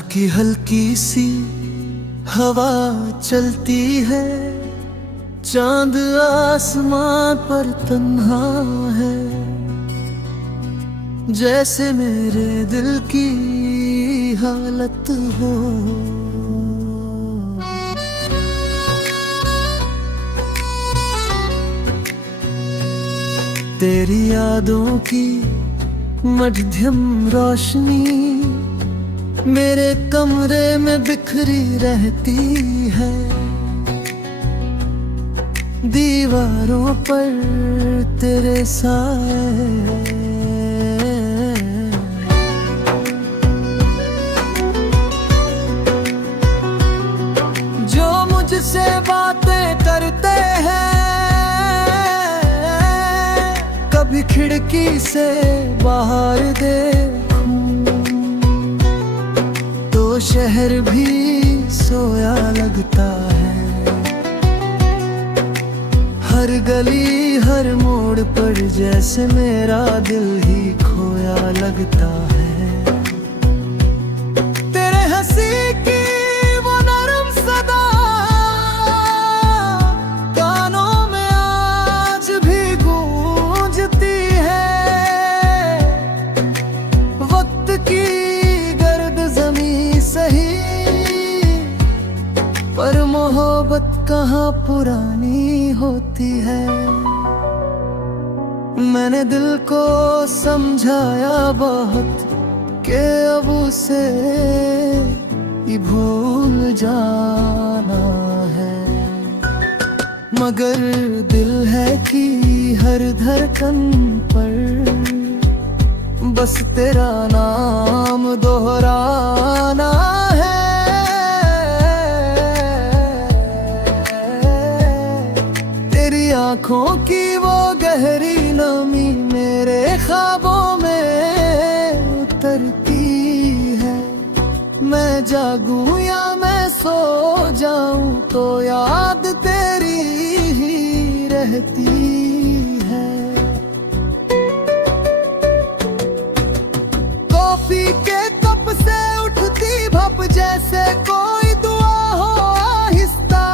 हल्की हल्की सी हवा चलती है, चांद आसमां पर तन्हा है। जैसे मेरे दिल की हालत हो। तेरी यादों की मध्यम रोशनी मेरे कमरे में बिखरी रहती है। दीवारों पर तेरे साए, जो मुझसे बातें करते हैं, कभी खिड़की से बाहर देखूं तो शहर भी सोया लगता है। हर गली हर मोड़ पर जैसे मेरा दिल ही खोया लगता है। तेरे हंसी की वो नरम सदा कानों में आज भी गूंजती है। वक्त की गर्द ज़मीं सही, पर मोहब्बत कहाँ पुरानी होती है। मैंने दिल को समझाया बहुत कि अब उसे ही भूल जाना है, मगर दिल है कि हर धड़कन पर बस तेरा नाम दोहराना है। आँखों की वो गहरी नमी मेरे ख्वाबों में उतरती है। मैं जागूं या मैं सो जाऊं तो याद तेरी ही रहती है। कॉफी के कप से उठती भप जैसे कोई दुआ हो आहिस्ता।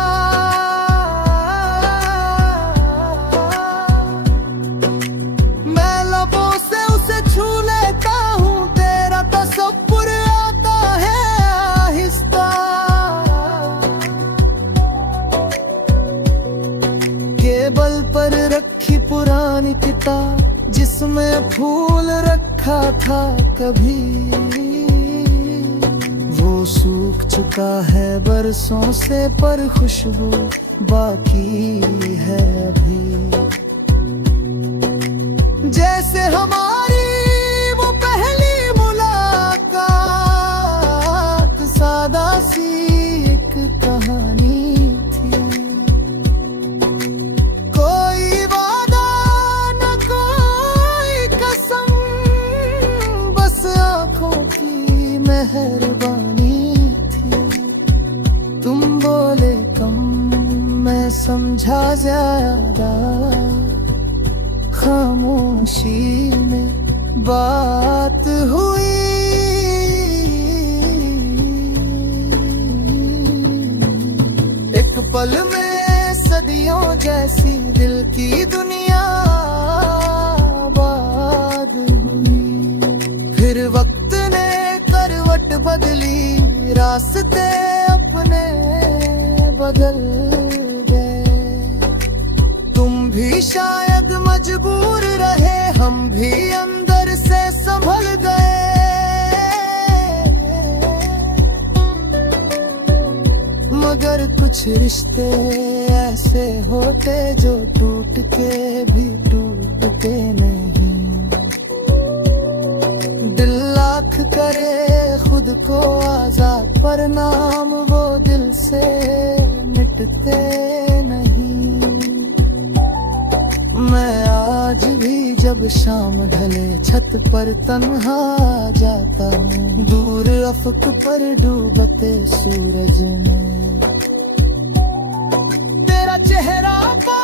टेबल पर रखी पुरानी किताब जिसमें फूल रखा था कभी, वो सूख चुका है बरसों से पर खुशबू बाकी है अभी। जैसे हमारी वो पहली मुलाकात सादा सी एक कहानी, मेहरबानी थी। तुम बोले कम मैं समझा ज्यादा, खामोशी में बात हुई। एक पल में सदियों जैसी दिल की दुनिया आबाद हुई। फिर वक्त करवट बदली, रास्ते अपने बदल गए। तुम भी शायद मजबूर रहे, हम भी अंदर से संभल गए। मगर कुछ रिश्ते ऐसे होते जो टूट के भी टूटते नहीं। दिल लाख करे खुद को आजाद, पर नाम वो दिल से मिटते नहीं। मैं आज भी जब शाम ढले छत पर तन्हा जाता हूँ, दूर अफक पर डूबते सूरज में तेरा चेहरा पा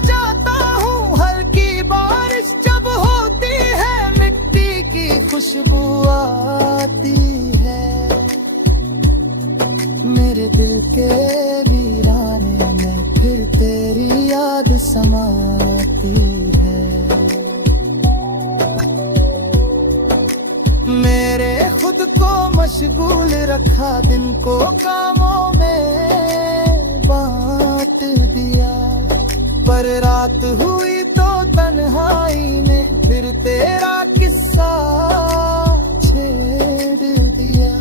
जाता हूँ। हल्की बारिश जब होती है, मिट्टी की खुशबू आती है। मेरे दिल के वीराने में फिर तेरी याद समाती है। मेरे खुद को मशगूल रखा, दिन को कामों में बांट दिया, पर रात हुई तो तन्हाई ने फिर तेरा किस्सा छेड़ दिया।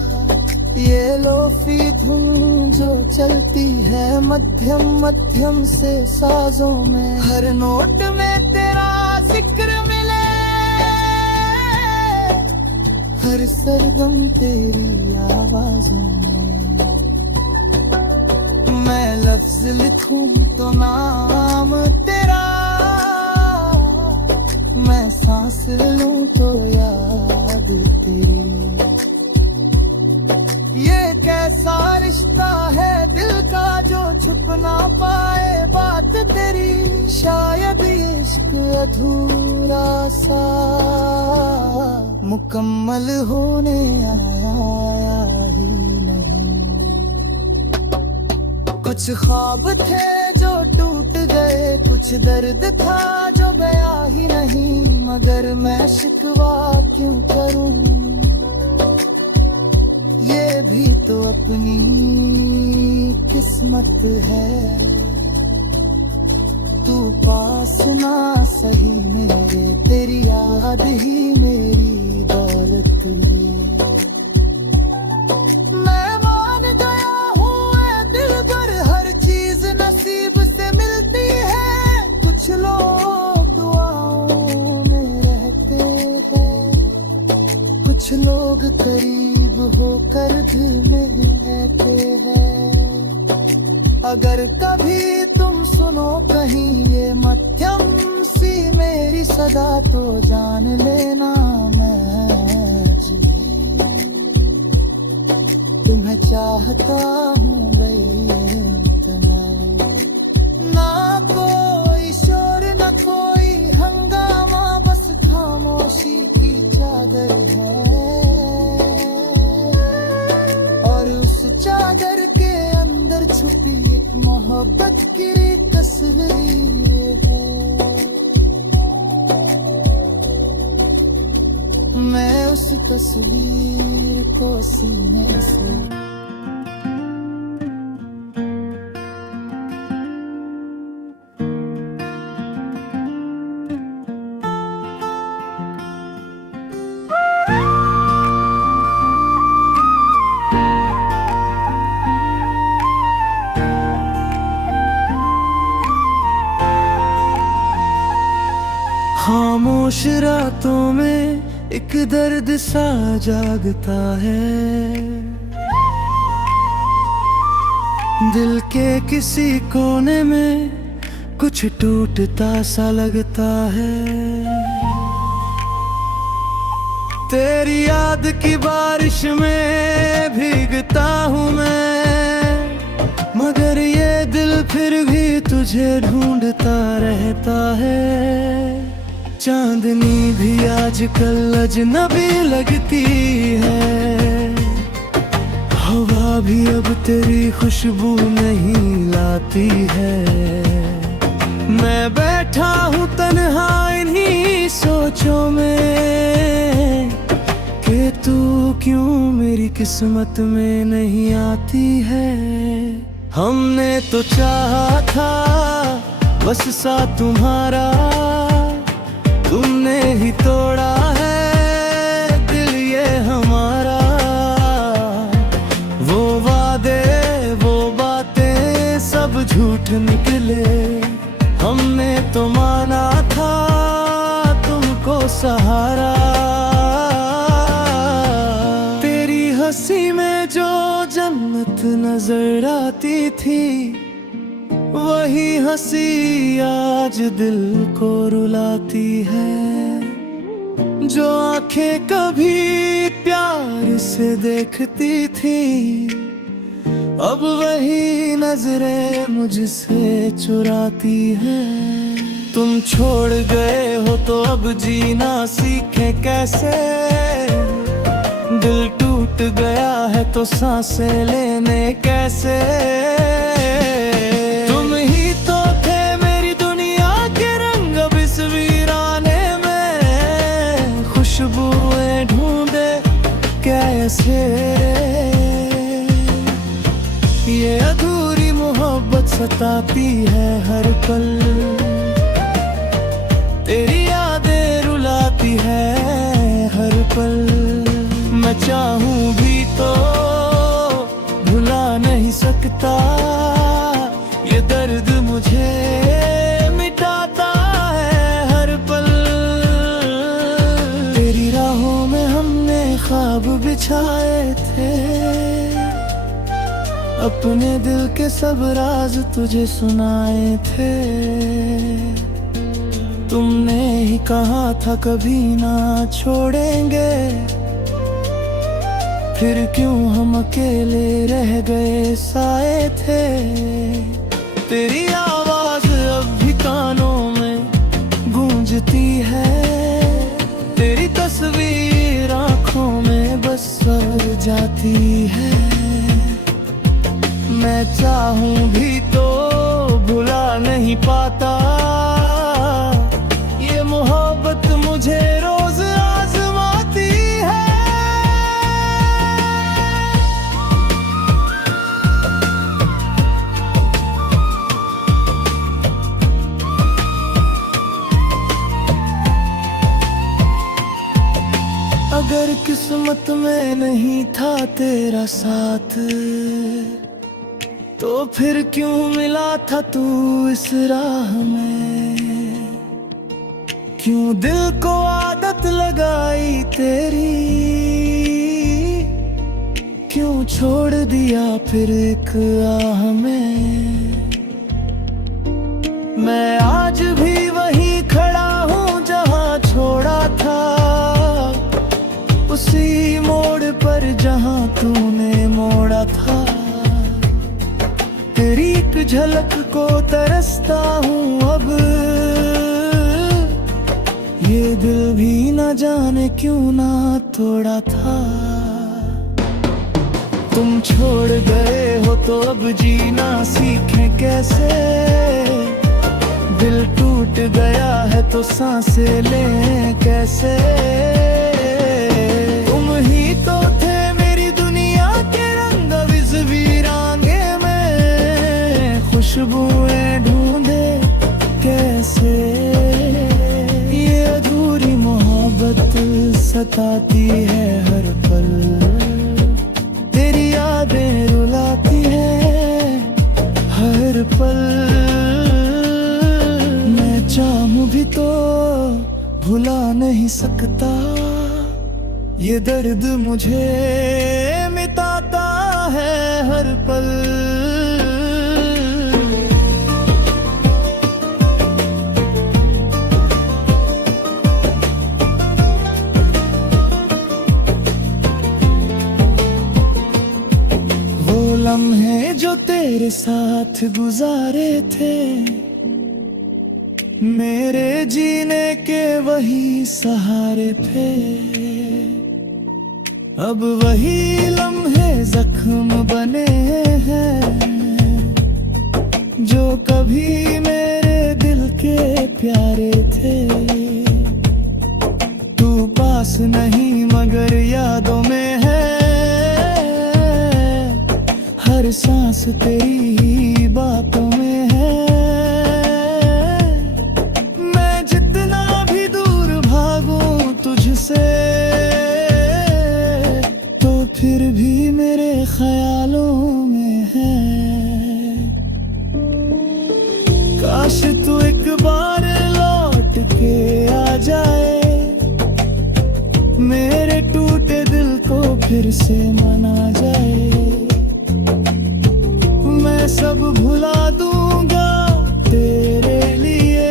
ये लोफी धुन जो चलती है मध्यम मध्यम से साजों में, हर नोट में तेरा जिक्र मिले, हर सरगम तेरी आवाजों में। मैं लफ्ज लिखूं तो नाम तेरा, मैं सांस लूं तो याद तेरी। ये कैसा रिश्ता है दिल का जो छुप ना पाए बात तेरी। शायद इश्क अधूरा सा मुकम्मल होने आया ही नहीं। कुछ ख्वाब थे जो टूट गए, कुछ दर्द था जो गया ही नहीं, मगर मैं शिकवा क्यों करूं, ये भी तो अपनी किस्मत है। तू पास ना सही मेरे, तेरी याद ही मेरी दौलत ही। मैं मान गया हूँ ऐ दिल पर, हर चीज नसीब से मिलती है। कुछ लोग दुआओं में रहते हैं, कुछ लोग करीब होकर दिल में रहते हैं। अगर कभी तुम सुनो कहीं ये मध्यम सी मेरी सदा, तो जान लेना मैं तुम्हें चाहता हूँ बेइतना। ना कोई शोर ना कोई हंगामा, बस खामोशी की चादर है, और उस चादर के अंदर छुपी एक मोहब्बत की तस्वीर है। मैं उस तस्वीर को सीने से खामोश रातों में एक दर्द सा जागता है, दिल के किसी कोने में कुछ टूटता सा लगता है। तेरी याद की बारिश में भीगता हूँ मैं, मगर ये दिल फिर भी तुझे ढूंढता रहता है। चांदनी भी आजकल अजनबी लगती है, हवा भी अब तेरी खुशबू नहीं लाती है। मैं बैठा हूँ तन्हा इन्हीं सोचों में, कि तू क्यों मेरी किस्मत में नहीं आती है। हमने तो चाहा था बस साथ तुम्हारा, तुमने ही तोड़ा है दिल ये हमारा। वो वादे वो बातें सब झूठ निकले, हमने तो माना था तुमको सहारा। तेरी हंसी में जो जन्नत नजर आती थी, वही हंसी आज दिल को रुलाती है। जो आंखें कभी प्यार से देखती थी, अब वही नजरें मुझसे चुराती हैं। तुम छोड़ गए हो तो अब जीना सीखे कैसे, दिल टूट टूट गया है तो सांसें लेने कैसे। तुम ही तो थे मेरी दुनिया के रंग, अब इस वीराने में खुशबुएं ढूंढे कैसे। ये अधूरी मोहब्बत सताती है हर पल, तेरी यादें रुलाती है हर पल। मैं चाहूं भी तो भुला नहीं सकता, ये दर्द मुझे मिटाता है हर पल। तेरी राहों में हमने ख्वाब बिछाए थे, अपने दिल के सब राज तुझे सुनाए थे। तुमने ही कहा था कभी ना छोड़ेंगे, फिर क्यों हम अकेले रह गए साए थे। तेरी आवाज अब भी कानों में गूंजती है, तेरी तस्वीर आंखों में बस सर जाती है। मैं चाहूं भी तो भुला नहीं पाता, ये मोहब्बत मुझे रोज आजमाती है। अगर किस्मत में नहीं था तेरा साथ, तो फिर क्यों मिला था तू इस राह में। क्यों दिल को आदत लगाई तेरी, क्यों छोड़ दिया फिर एक आह में। मैं आज भी वहीं खड़ा हूँ जहाँ छोड़ा था, उसी मोड़ पर जहाँ तूने मोड़ा था। तेरी एक झलक को तरसता हूँ अब, ये दिल भी न जाने क्यों ना तोड़ा था। तुम छोड़ गए हो तो अब जीना सीखें कैसे। दिल टूट गया है तो सांसें लें कैसे। तुम ही तो थे मेरी दुनिया के रंग, अब इस वीराने में खुशबुएं ढूंढे कैसे। ये अधूरी मोहब्बत सताती है हर पल, तेरी यादें रुलाती है हर पल। मैं चाहूं भी तो भुला नहीं सकता, ये दर्द मुझे मिटाता है हर पल। लम्हे जो तेरे साथ गुजारे थे, मेरे जीने के वही सहारे थे। अब वही लम्हे जख्म बने हैं, जो कभी मेरे दिल के प्यारे थे। तू पास नहीं मगर यादों में है, हर सांस तेरी ही बातों में है। मैं जितना भी दूर भागूं तुझसे, तो फिर भी मेरे ख्यालों में है। काश तू एक बार लौट के आ जाए, मेरे टूटे दिल को फिर से मना जाए। मैं सब भुला दूंगा तेरे लिए,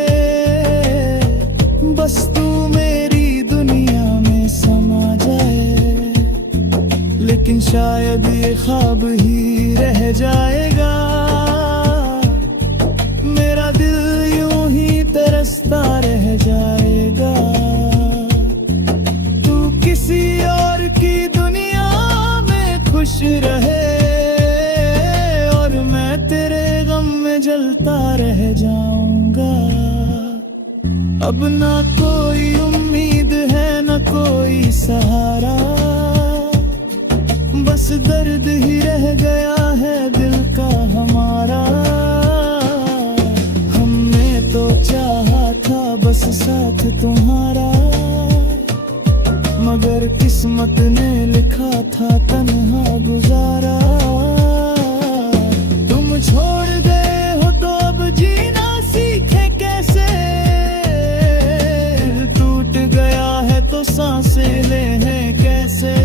बस तू मेरी दुनिया में समा जाए। लेकिन शायद ये ख्वाब ही रह जाएगा, मेरा दिल यूं ही तरसता रह जाएगा। तू किसी और की दुनिया रहे और मैं तेरे गम में जलता रह जाऊंगा। अब ना कोई उम्मीद है न कोई सहारा, बस दर्द ही रह गया है दिल का हमारा। हमने तो चाहा था बस साथ तुम्हारा, मगर किस्मत ने लिखा था तन्हा गुजारा। तुम छोड़ गए हो तो अब जीना सीखे कैसे, दिल टूट गया है तो सांसें लेने कैसे।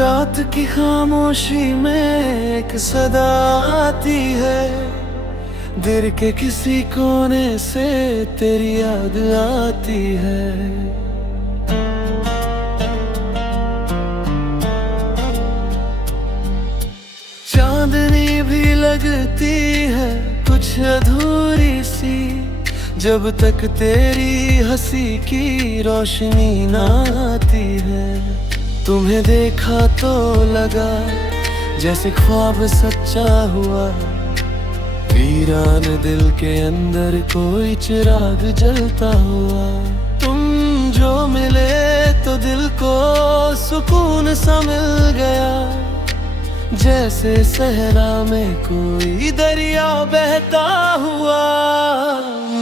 रात की खामोशी में एक सदा आती है, दिल के किसी कोने से तेरी याद आती है। चांदनी भी लगती है कुछ अधूरी सी, जब तक तेरी हंसी की रोशनी ना आती है। तुम्हें देखा तो लगा जैसे ख्वाब सच्चा हुआ, वीरान दिल के अंदर कोई चिराग जलता हुआ। तुम जो मिले तो दिल को सुकून सा मिल गया, जैसे सहरा में कोई दरिया बहता हुआ।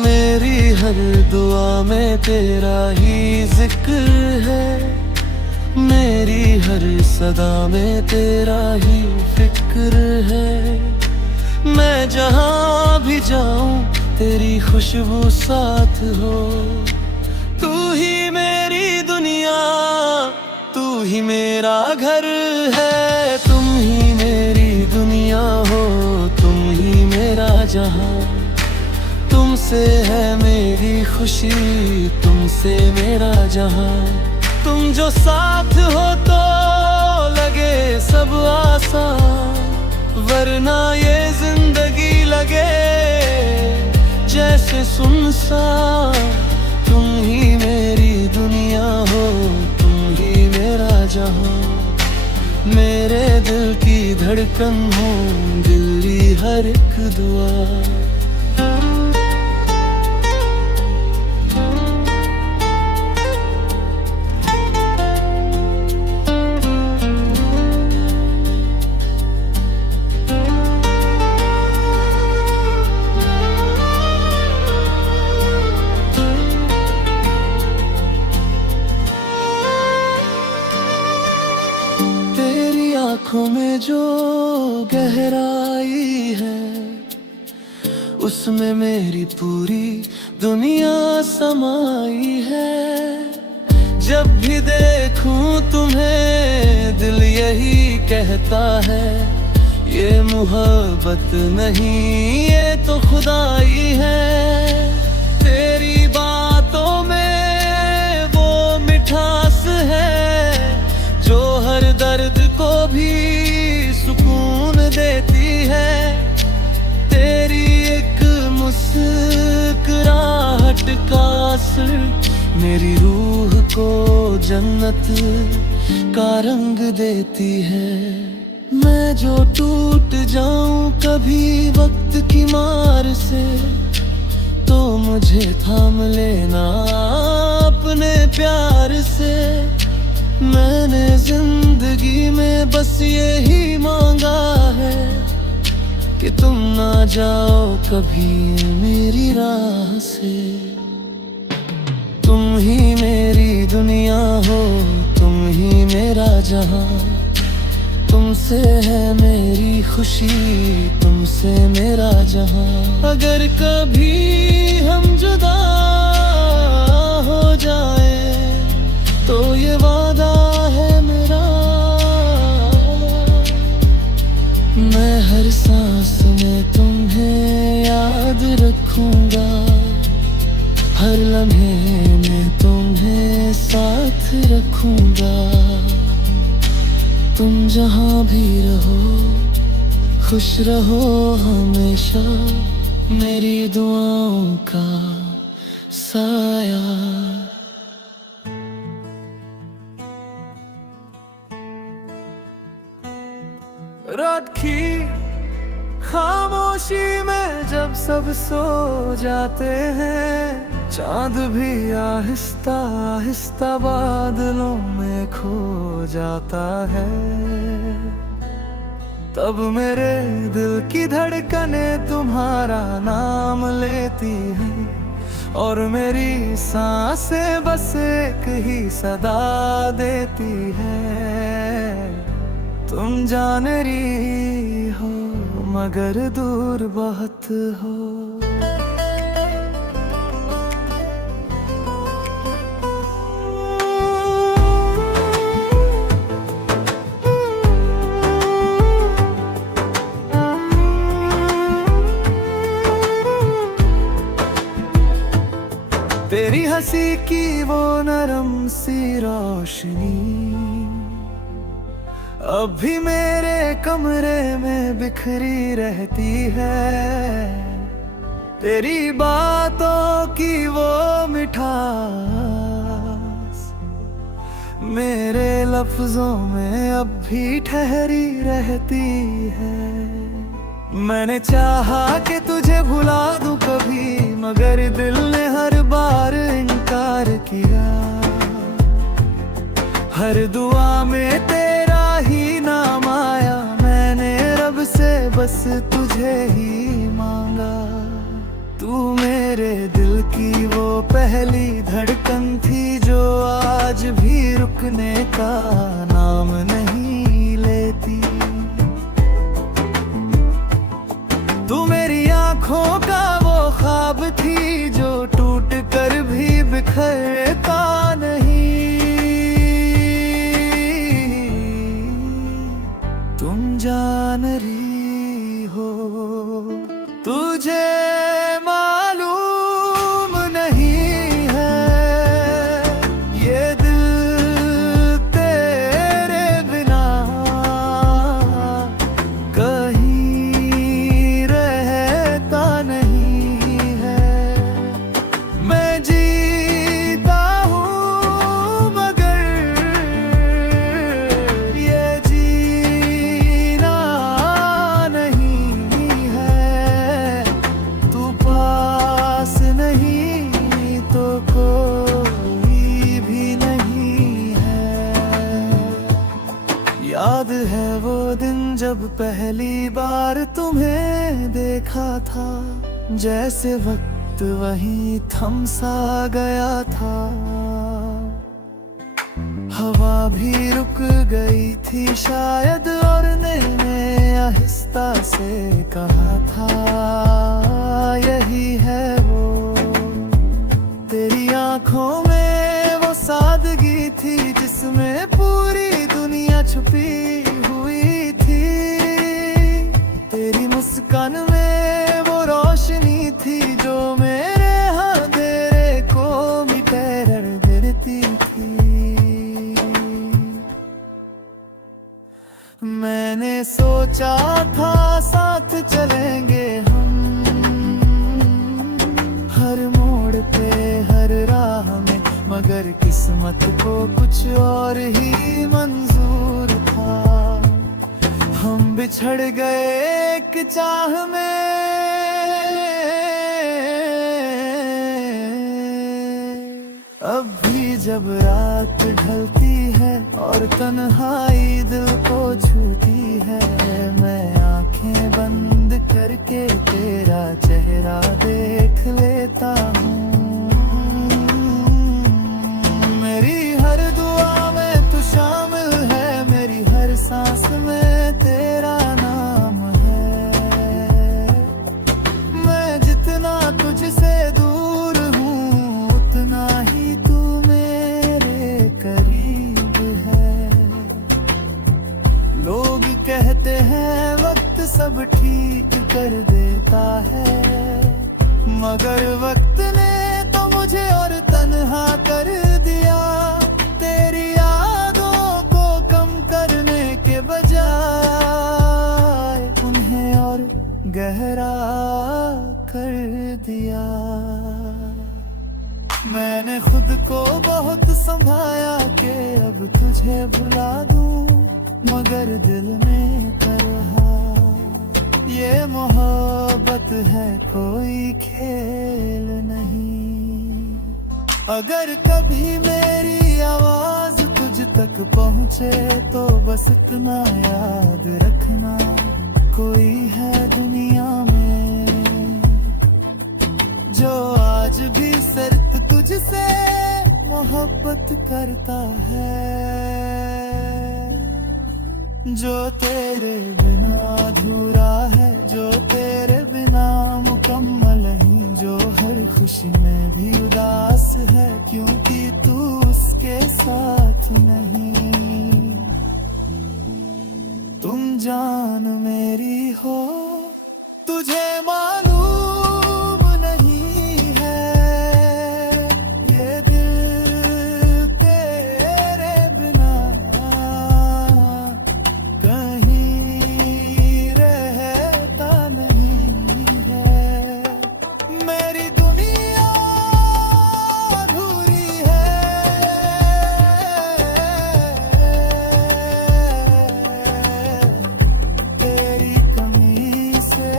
मेरी हर दुआ में तेरा ही जिक्र है, मेरी हर सदा में तेरा ही फिक्र है। मैं जहाँ भी जाऊं तेरी खुशबू साथ हो, तू ही मेरी दुनिया, तू ही मेरा घर है। तुम ही मेरी दुनिया हो, तुम ही मेरा जहाँ, तुमसे है मेरी खुशी, तुमसे मेरा जहाँ। तुम जो साथ हो तो लगे सब आसान, वरना ये जिंदगी लगे जैसे सुनसान। तुम ही मेरी दुनिया हो, तुम ही मेरा जहां, मेरे दिल की धड़कन हो, दिल की हर एक दुआ। आँखों में जो गहराई है, उसमें मेरी पूरी दुनिया समाई है। जब भी देखूं तुम्हें दिल यही कहता है, ये मोहब्बत नहीं ये तो खुदाई है। तेरी बातों में वो मिठास है जो हर दर्द को भी सुकून देती है। तेरी एक मुस्कुराहट का असर मेरी रूह को जन्नत का रंग देती है। मैं जो टूट जाऊं कभी वक्त की मार से, तो मुझे थाम लेना अपने प्यार से। मैंने जिंदगी में बस यही मांगा है कि तुम ना जाओ कभी मेरी राह से। तुम ही मेरी दुनिया हो, तुम ही मेरा जहां, तुमसे है मेरी खुशी, तुमसे मेरा जहां। अगर कभी हम जुदा हो जाए तो ये वादा है मेरा, मैं हर सांस में तुम्हें याद रखूं। रखूंगा, हर लम्हे में तुम्हें साथ रखूंगा। तुम जहाँ भी रहो खुश रहो हमेशा, मेरी दुआओं का साया। रात की खामोशी में जब सब सो जाते हैं, चांद भी आहिस्ता आहिस्ता बादलों में खो जाता है। तब मेरे दिल की धड़कनें तुम्हारा नाम लेती हैं, और मेरी सांसें बस एक ही सदा देती है। तुम जान रही हो मगर दूर बहुत हो। तेरी हंसी की वो नरम सी रोशनी अब भी मेरे कमरे में बिखरी रहती है। तेरी बातों की वो मिठास मेरे लफ्जों में अब भी ठहरी रहती है। मैंने चाहा कि तुझे भुला दूं कभी, मगर दिल ने हर बार इनकार किया। हर दुआ में तेरा ही नाम आया, मैंने रब से बस तुझे ही मांगा। तू मेरे दिल की वो पहली धड़कन थी जो आज भी रुकने का नाम नहीं लेती। तू मेरी आंखों का वो ख्वाब थी जो टूट कर भी बिखरता नहीं। तुम जान रही हो तुझे मालूम नहीं है, ये दिल तेरे बिना कहीं रहता नहीं है। मैं जीता हूँ मगर ये जीना नहीं है। तू पास नहीं तो कोई भी नहीं है। याद है वो दिन जब पहली बार तुम्हें देखा था, जैसे वक्त वहीं थम सा गया था। हवा भी रुक गई थी शायद, और मैंने आहिस्ता से कहा था यही है वो। तेरी आंखों में वो सादगी थी जिसमें पूरी दुनिया छुपी हुई थी। तेरी मुस्कान में वो रोशनी थी जो मेरे अंधेरे को मिटा देती थी। मैंने सोचा था साथ चलेंगे हम, हर मोड़ पे हर राह में, मगर किस्मत को कुछ और ही मंजूर था। हम बिछड़ गए एक चाह में, अब भी जब रात ढलती है और तन्हाई दिल को छूती है, मैं आंखें बंद करके तेरा चेहरा देख लेता हूँ। मेरी हर दुआ में तू शामिल है, मेरी हर सांस में तेरा नाम है। मैं जितना तुझसे दूर हूँ उतना ही तू मेरे करीब है। लोग कहते हैं वक्त सब ठीक कर देता है, मगर वक्त ने तो मुझे और तन्हा कर दिया। तेरी यादों को कम करने के बजाय उन्हें और गहरा कर दिया। मैंने खुद को बहुत संभाला कि अब तुझे भुला दूं, मगर दिल में तरहा ये मोहब्बत है कोई खेल नहीं। अगर कभी मेरी आवाज तुझ तक पहुंचे तो बस इतना याद रखना, कोई है दुनिया में जो आज भी सिर्फ तुझसे मोहब्बत करता है, जो तेरे बिना अधूरा है, जो तेरे बिना मुकम्मल नहीं, जो हर खुशी में भी उदास है क्योंकि तू उसके साथ नहीं। तुम जान मेरी हो, तुझे मालूम नहीं है ये दिल तेरे बिना कहीं रहता नहीं है। मेरी दुनिया अधूरी है तेरी कमी से।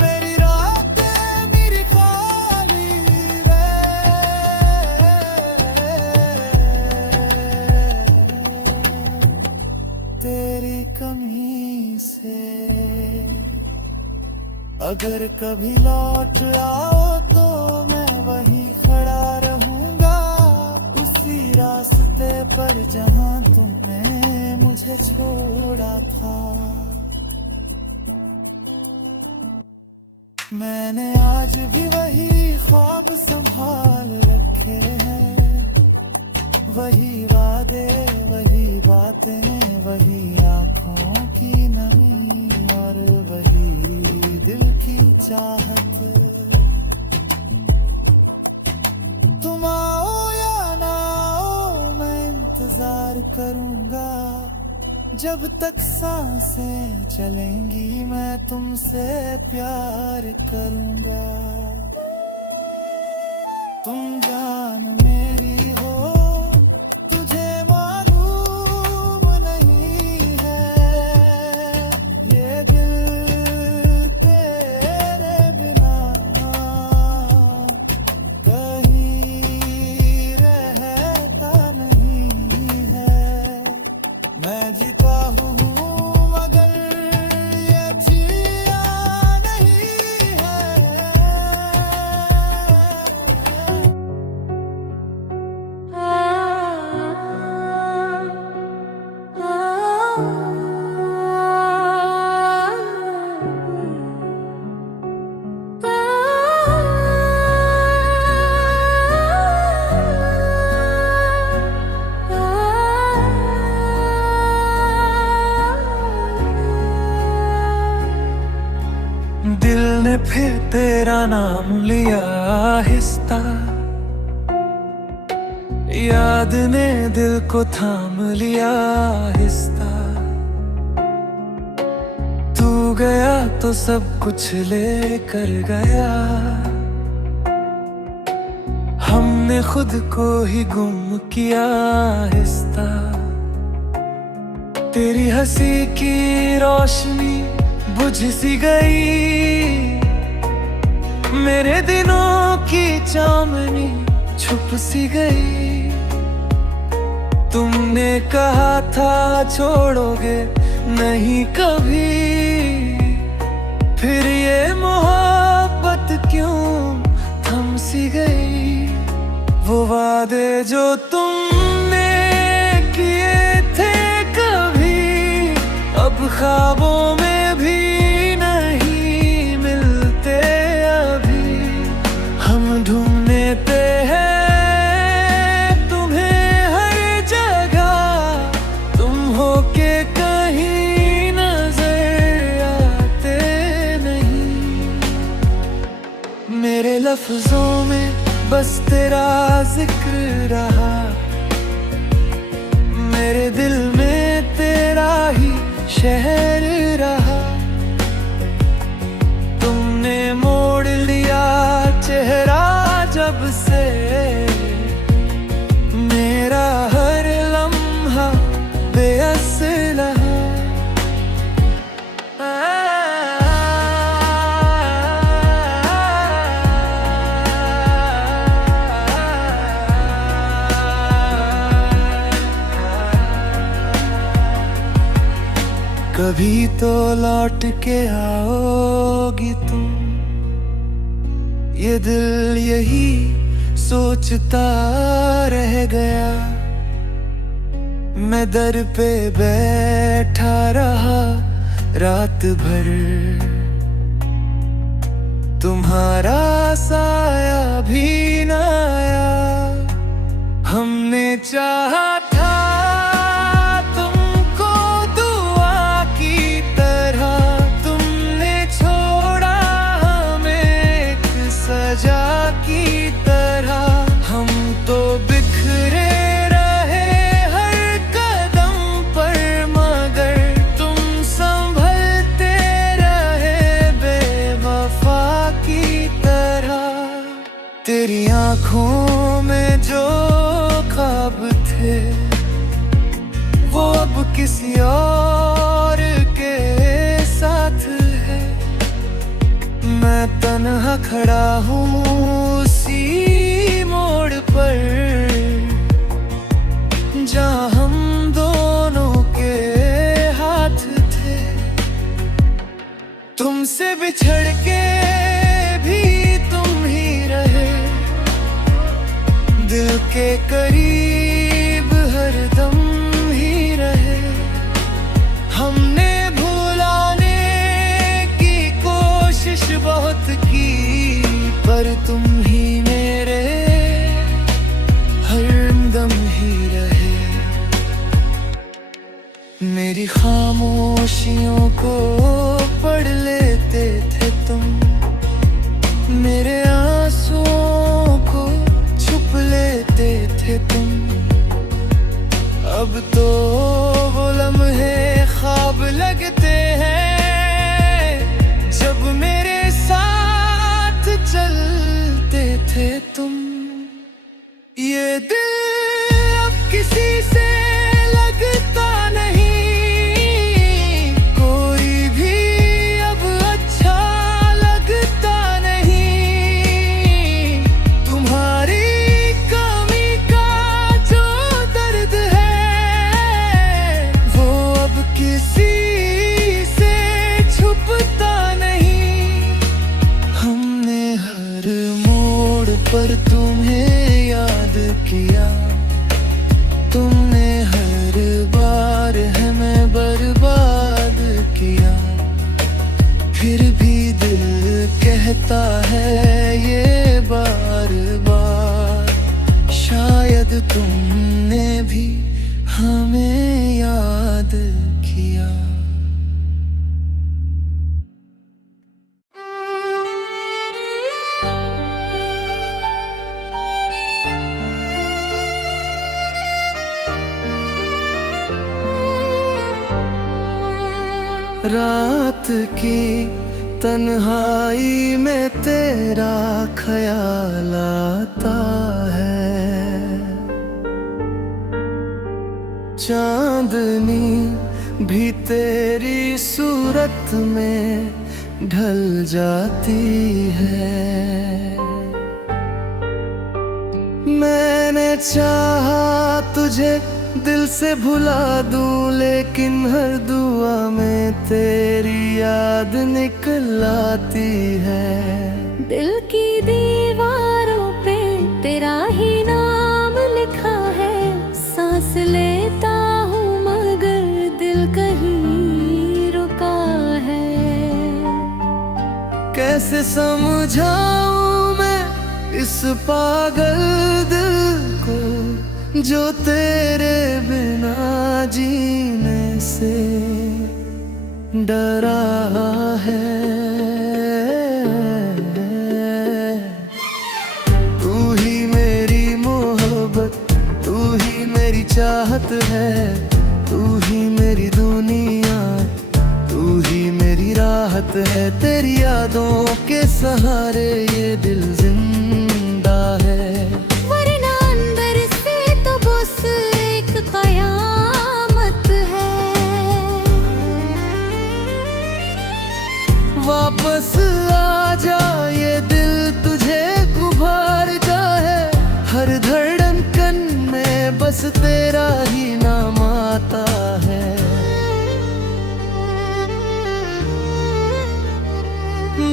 मेरी रातें मेरी खाली है तेरी कमी से। अगर कभी लौट आओ तो मैं वहीं खड़ा रहूंगा, उसी रास्ते पर जहां तुमने मुझे छोड़ा था। मैंने आज भी वही ख्वाब संभाल रखे हैं, वही वादे वही बातें, वही आंखों की नमी और वही दिल की चाहत। तुम आओ या ना आओ मैं इंतजार करूंगा, जब तक सांसें चलेंगी मैं तुमसे प्यार करूंगा। तुम जान मेरी हो, तुझे मालूम नहीं है ये दिल तेरे बिना कहीं रहता नहीं है। मैं जीता हूँ मगर ये जिया नहीं है। दिल ने फिर तेरा नाम लिया आहिस्ता, याद ने दिल को थाम लिया आहिस्ता। तू गया तो सब कुछ लेकर गया, हमने खुद को ही गुम किया आहिस्ता। तेरी हंसी की रोशनी बुझ सी गई, मेरे दिनों की चांदनी छुप सी गई। तुमने कहा था छोड़ोगे नहीं कभी, फिर ये मोहब्बत क्यों थम सी गई। वो वादे जो तुमने किए थे कभी, अब ख्वाबों में भी नहीं मिलते अभी। हम ढूंढने पे हैं तुम्हें हर जगह, तुम हो के कहीं नजर आते नहीं। मेरे लफ्जों में बस तेरा जिक्र रहा, मेरे दिल में तेरा ही शहर रहा। तुमने मोड़ लिया चेहरा जब से, मेरा हर लम्हा बेअस रहा। कभी तो लौट के आओगी तुम, ये दिल यही सोचता रह गया। मैं दर पे बैठा रहा रात भर, तुम्हारा साया भी न आया। हमने चाहा था की तरह, हम तो बिखरे रहे हर कदम पर, मगर तुम संभलते रहे बेवफा की तरह। तेरी आंखों में जो ख्वाब थे वो अब किसी और के साथ है। मैं तन्हा खड़ा हूँ उसी मोड़ पर, जहाँ हम दोनों के हाथ थे। तुमसे बिछड़ के भी तुम ही रहे, दिल के करीब हरदम ही रहे। हमने बहुत की, पर तुम ही मेरे हरदम ही रहे। मेरी खामोशियों को पढ़ लेते थे तुम, मेरे आंसुओं को छुप लेते थे तुम। अब तो वो लम्हे ख्वाब लगते हैं जब मेरे साथ चलते थे तुम। ये दिल अब किसी से लगता नहीं, कोई भी अब अच्छा लगता नहीं। तुम्हारी कमी का जो दर्द है वो अब किसी से छुपता नहीं। हमने हर मोड़ पर तुम्हें याद किया, तुमने हर बार हमें बर्बाद किया। फिर भी दिल कहता है ये बार बार, शायद तुमने भी हमें याद किया। रात की तन्हाई में तेरा ख्याल आता है, चांदनी भी तेरी सूरत में ढल जाती है। मैंने चाहा तुझे दिल से भुला दूं, लेकिन हर दुआ में तेरी याद निकल आती है। दिल की दीवारों पे तेरा ही नाम लिखा है, सांस लेता हूँ मगर दिल कहीं रुका है। कैसे समझाऊं मैं इस पागल दिल को, जो तेरे बिना जीने से डरा है। चाहत है। तू ही मेरी दुनिया, तू ही मेरी राहत है। तेरी यादों के सहारे ये दिल जिंदा है। वरना अंदर से तो बस एक कयामत है। वापस आ जा, ये दिल तुझे गुभार जाए। हर धड़कन में बस तेरा ही नाम आता है।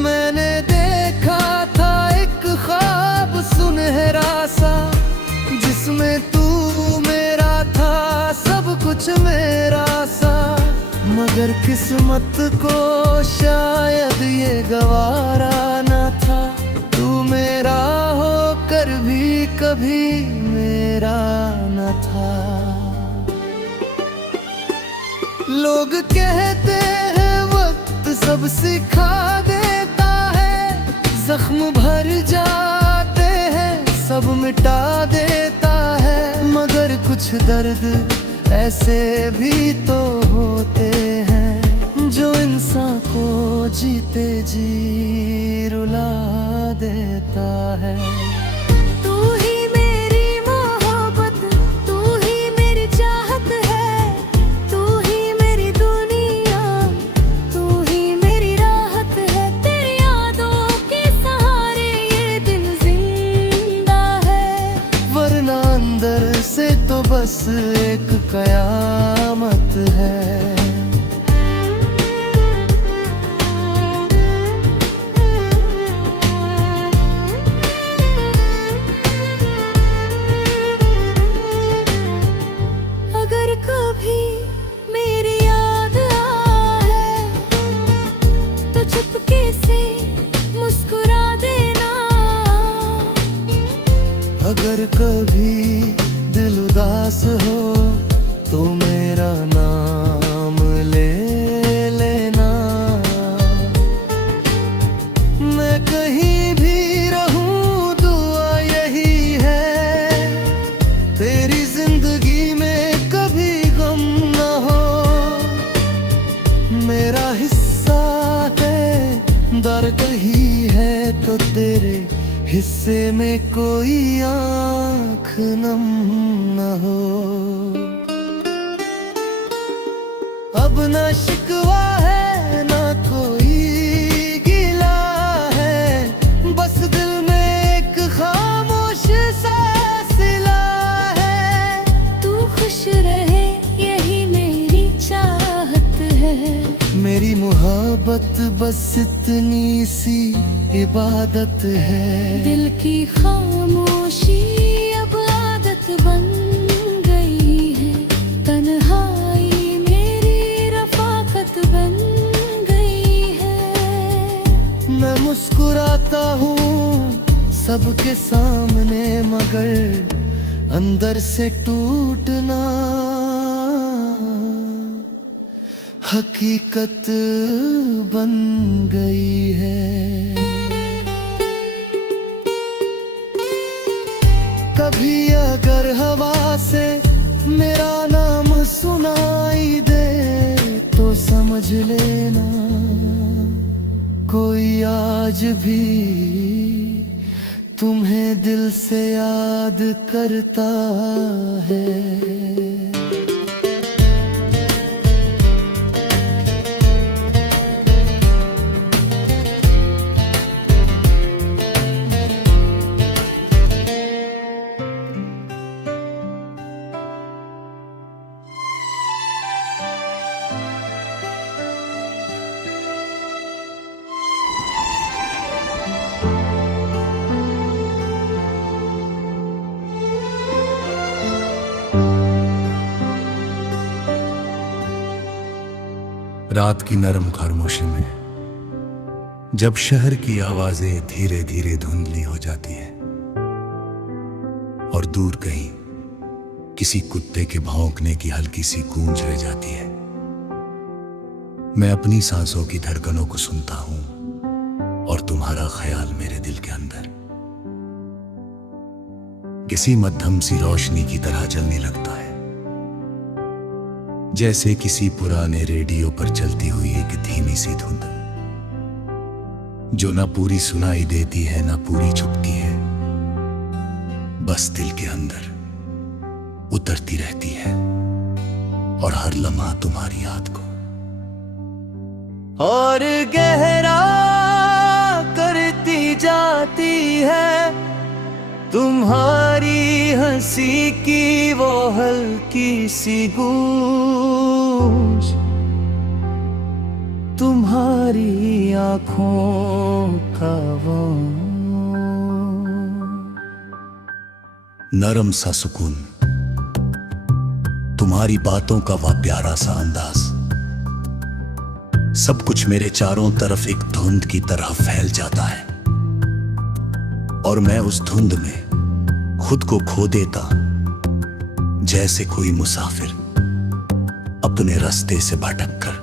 मैंने देखा था एक ख्वाब सुनहरा सा, जिसमें तू मेरा था, सब कुछ मेरा सा। मगर किस्मत को शायद ये गवारा न था। तू मेरा होकर भी कभी मेरा न था। लोग कहते हैं वक्त सब सिखा देता है। जख्म भर जाते हैं, सब मिटा देता है। मगर कुछ दर्द ऐसे भी तो होते हैं, जो इंसान को जीते जी रुला देता है। तू ही मेरी मोहब्बत, तू ही मेरी चाहत है। तू ही मेरी दुनिया, तू ही मेरी राहत है। तेरी यादों के सहारे ये दिल जिंदा है। वरना अंदर से तो बस एक कयामत है। अगर कभी मेरी याद आए तो चुपके से मुस्कुरा देना। अगर कभी दिल उदास हो तो मेरा नाम ले लेना। मैं कहीं भी रहूं दुआ यही है, तेरी जिंदगी में कभी गम न हो। मेरा हिस्सा है दर्द ही है, तो तेरे हिस्से में कोई आँख नम न हो। अब न शिकवा है न कोई गिला है, बस दिल में एक खामोश सा सिला है। तू खुश रहे यही मेरी चाहत है। मेरी मोहब्बत बस इतनी सी इबादत है। दिल की खामोशी अब आदत बन गई है। तन्हाई मेरी रफाकत बन गई है। मैं मुस्कुराता हूँ सबके सामने, मगर अंदर से टूटना हकीकत बन गई है। कभी अगर हवा से मेरा नाम सुनाई दे तो समझ लेना, कोई आज भी तुम्हें दिल से याद करता है। रात की नरम खामोशी में जब शहर की आवाजें धीरे धीरे धुंधली हो जाती है और दूर कहीं किसी कुत्ते के भौंकने की हल्की सी गूंज रह जाती है, मैं अपनी सांसों की धड़कनों को सुनता हूं और तुम्हारा ख्याल मेरे दिल के अंदर किसी मध्यम सी रोशनी की तरह जलने लगता है। जैसे किसी पुराने रेडियो पर चलती हुई एक धीमी सी धुन, जो ना पूरी सुनाई देती है ना पूरी छुपती है, बस दिल के अंदर उतरती रहती है और हर लम्हा तुम्हारी याद को और गहरा करती जाती है तुम्हारी हंसी की वो हल्की सी गूंज, तुम्हारी आंखों का वो नरम सा सुकून, तुम्हारी बातों का वह प्यारा सा अंदाज, सब कुछ मेरे चारों तरफ एक धुंध की तरह फैल जाता है और मैं उस धुंध में खुद को खो देता, जैसे कोई मुसाफिर अपने रास्ते से भटक कर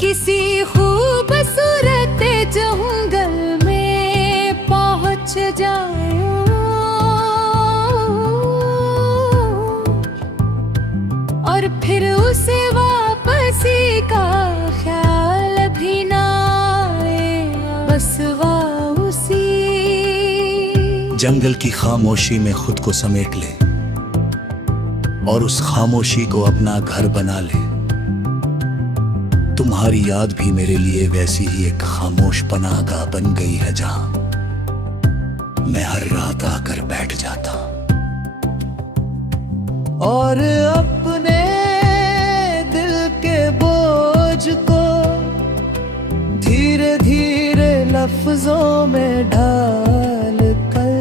किसी खूबसूरत जंगल में पहुंच जाऊं और फिर उसे वापसी का ख्याल भी ना आए, बस उसी जंगल की खामोशी में खुद को समेट ले और उस खामोशी को अपना घर बना ले। तुम्हारी याद भी मेरे लिए वैसी ही एक खामोश पनाहगाह बन गई है, जहां मैं हर रात आकर बैठ जाता और अपने दिल के बोझ को धीरे धीरे लफ्जों में ढाल कर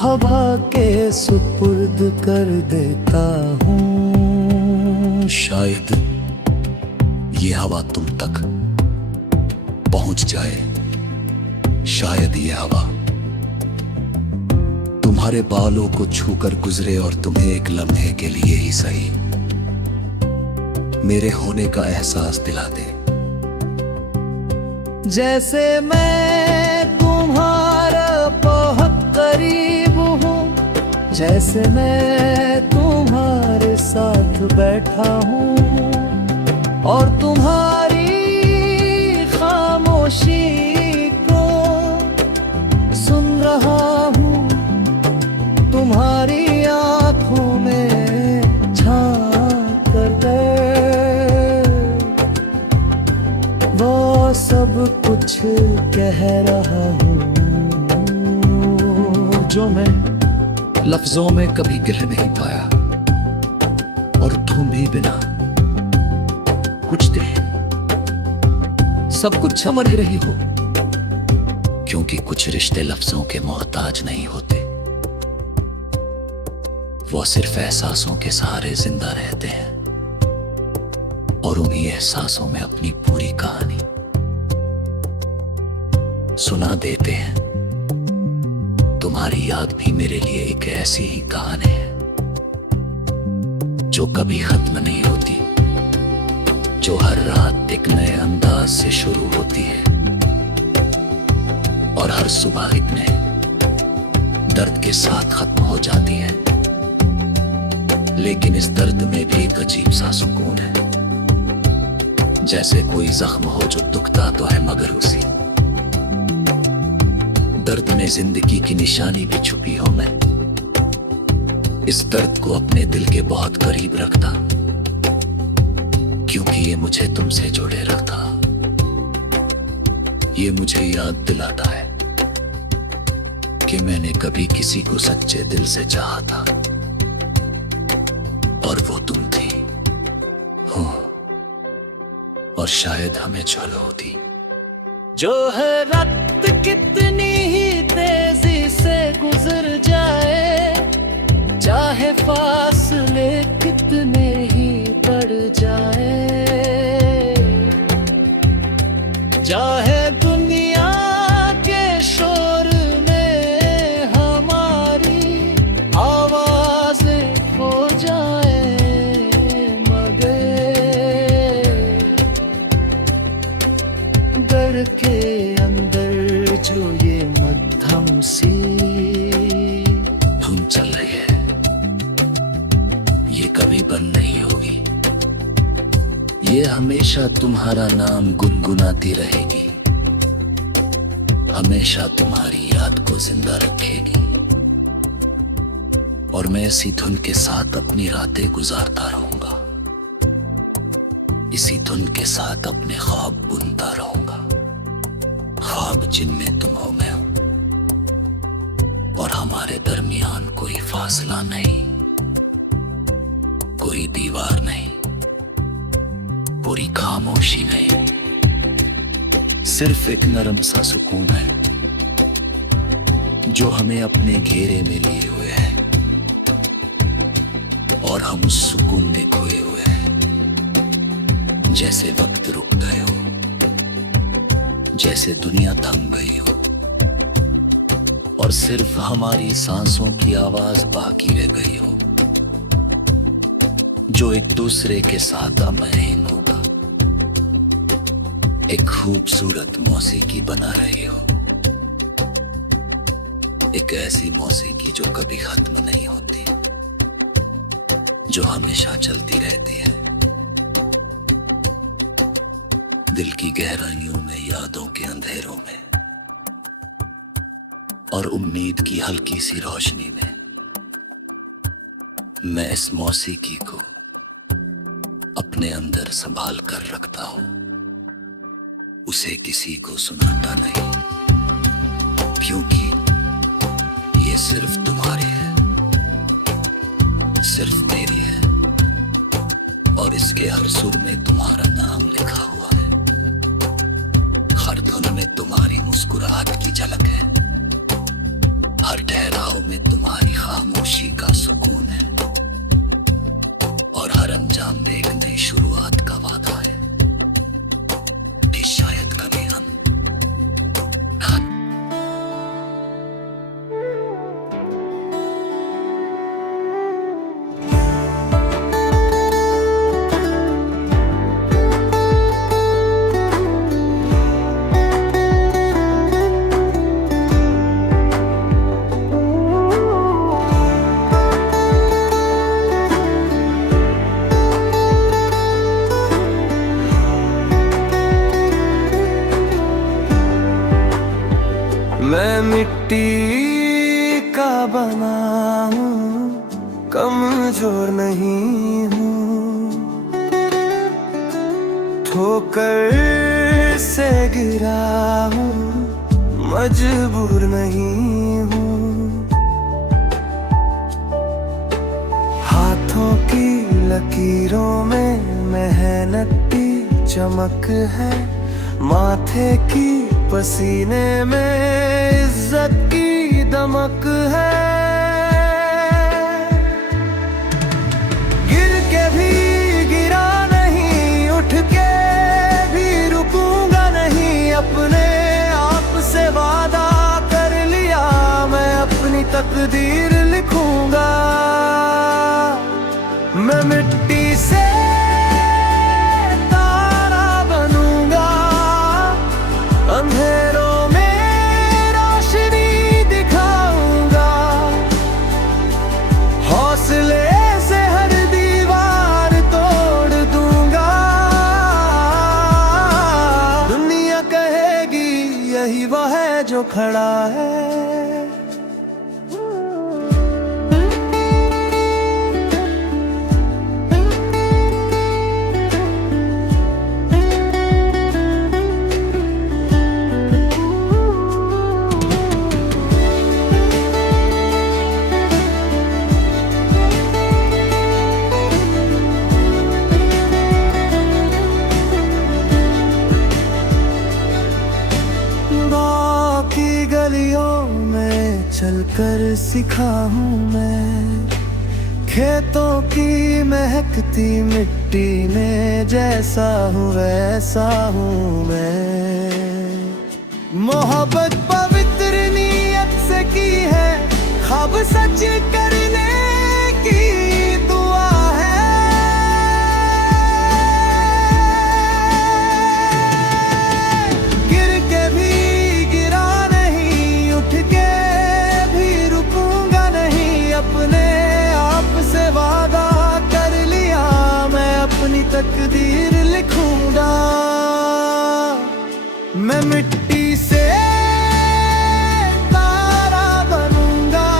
हवा के सुपुर्द कर देता हूँ। शायद ये हवा तुम तक पहुंच जाए, शायद ये हवा तुम्हारे बालों को छूकर गुजरे और तुम्हें एक लम्हे के लिए ही सही मेरे होने का एहसास दिला दे। जैसे मैं तुम्हारा बहुत करीब हूँ, जैसे मैं तुम्हारे साथ बैठा हूँ और तुम्हारी खामोशी को सुन रहा हूँ, तुम्हारी आंखों में झांक कर वो सब कुछ कह रहा हूँ जो मैं लफ्जों में कभी कह नहीं पाया। और तुम भी बिना कुछ देर सब कुछ समझ रही हो, क्योंकि कुछ रिश्ते लफ्जों के मोहताज नहीं होते, वो सिर्फ एहसासों के सहारे जिंदा रहते हैं और उन्हीं एहसासों में अपनी पूरी कहानी सुना देते हैं। तुम्हारी याद भी मेरे लिए एक ऐसी ही कहानी है जो कभी खत्म नहीं होती, जो हर रात एक नए अंदाज से शुरू होती है और हर सुबह इतने दर्द के साथ खत्म हो जाती है। लेकिन इस दर्द में भी एक अजीब सा सुकून है, जैसे कोई जख्म हो जो दुखता तो है मगर उसी दर्द में जिंदगी की निशानी भी छुपी हो। मैं इस दर्द को अपने दिल के बहुत करीब रखता, क्योंकि ये मुझे तुमसे जोड़े रखता। ये मुझे याद दिलाता है कि मैंने कभी किसी को सच्चे दिल से चाहा था और वो तुम थी हो, और शायद हमें चल होती। जो है रात कितनी ही तेजी से गुजर जाए, चाहे फासले कितने ही बढ़ जाए, चाहे दुनिया के शोर में हमारी आवाजें खो जाए, मगर घर के अंदर जो ये मध्यम सी धुन चल रही है ये हमेशा तुम्हारा नाम गुनगुनाती रहेगी, हमेशा तुम्हारी याद को जिंदा रखेगी। और मैं इसी धुन के साथ अपनी रातें गुजारता रहूंगा, इसी धुन के साथ अपने ख्वाब बुनता रहूंगा, ख्वाब जिनमें तुम हो मैं हूं, और हमारे दरमियान कोई फासला नहीं, कोई दीवार नहीं, पूरी खामोशी नहीं, सिर्फ एक नरम सा सुकून है जो हमें अपने घेरे में लिए हुए है, और हम उस सुकून में खोए हुए हैं। जैसे वक्त रुक गए हो, जैसे दुनिया थम गई हो, और सिर्फ हमारी सांसों की आवाज बाकी रह गई हो, जो एक दूसरे के साथ अमहीन होगा, एक खूबसूरत मौसीकी बना रही हो, एक ऐसी मौसीकी जो कभी खत्म नहीं होती, जो हमेशा चलती रहती है, दिल की गहराइयों में, यादों के अंधेरों में, और उम्मीद की हल्की सी रोशनी में। मैं इस मौसीकी को अपने अंदर संभाल कर रखता हूं, उसे किसी को सुनाता नहीं, क्योंकि ये सिर्फ तुम्हारी है, सिर्फ मेरी है, और इसके हर सुर में तुम्हारा नाम लिखा हुआ है, हर धुन में तुम्हारी मुस्कुराहट की झलक है, हर ठहराव में तुम्हारी खामोशी का सुकून है, और हर अंजाम में एक नई शुरुआत का वादा है कि शायद कभी हम मैं मिट्टी का बना हूँ, कमजोर नहीं हूँ, ठोकर से गिरा हूँ, मजबूर नहीं हूँ, हाथों की लकीरों में मेहनत की चमक है, माथे की पसीने में इज्जत की दमक है, गिर के भी गिरा नहीं, उठ के भी रुकूंगा नहीं, अपने आप से वादा कर लिया, मैं अपनी तकदीर लिखूंगा। मैं मिट्टी से अंधेरों में रोशनी दिखाऊंगा, हौसले से हर दीवार तोड़ दूंगा, दुनिया कहेगी यही वह है जो खड़ा है। गलियों में चलकर सीखा हूँ मैं, खेतों की महकती मिट्टी में जैसा हूँ वैसा हूँ मैं, मोहब्बत पवित्र नीयत से की है, ख्वाब सच करने की दुआ है, गिर के भी अपने आप से वादा कर लिया, मैं अपनी तकदीर लिख मैं मिट्टी से तारा बनूंगा,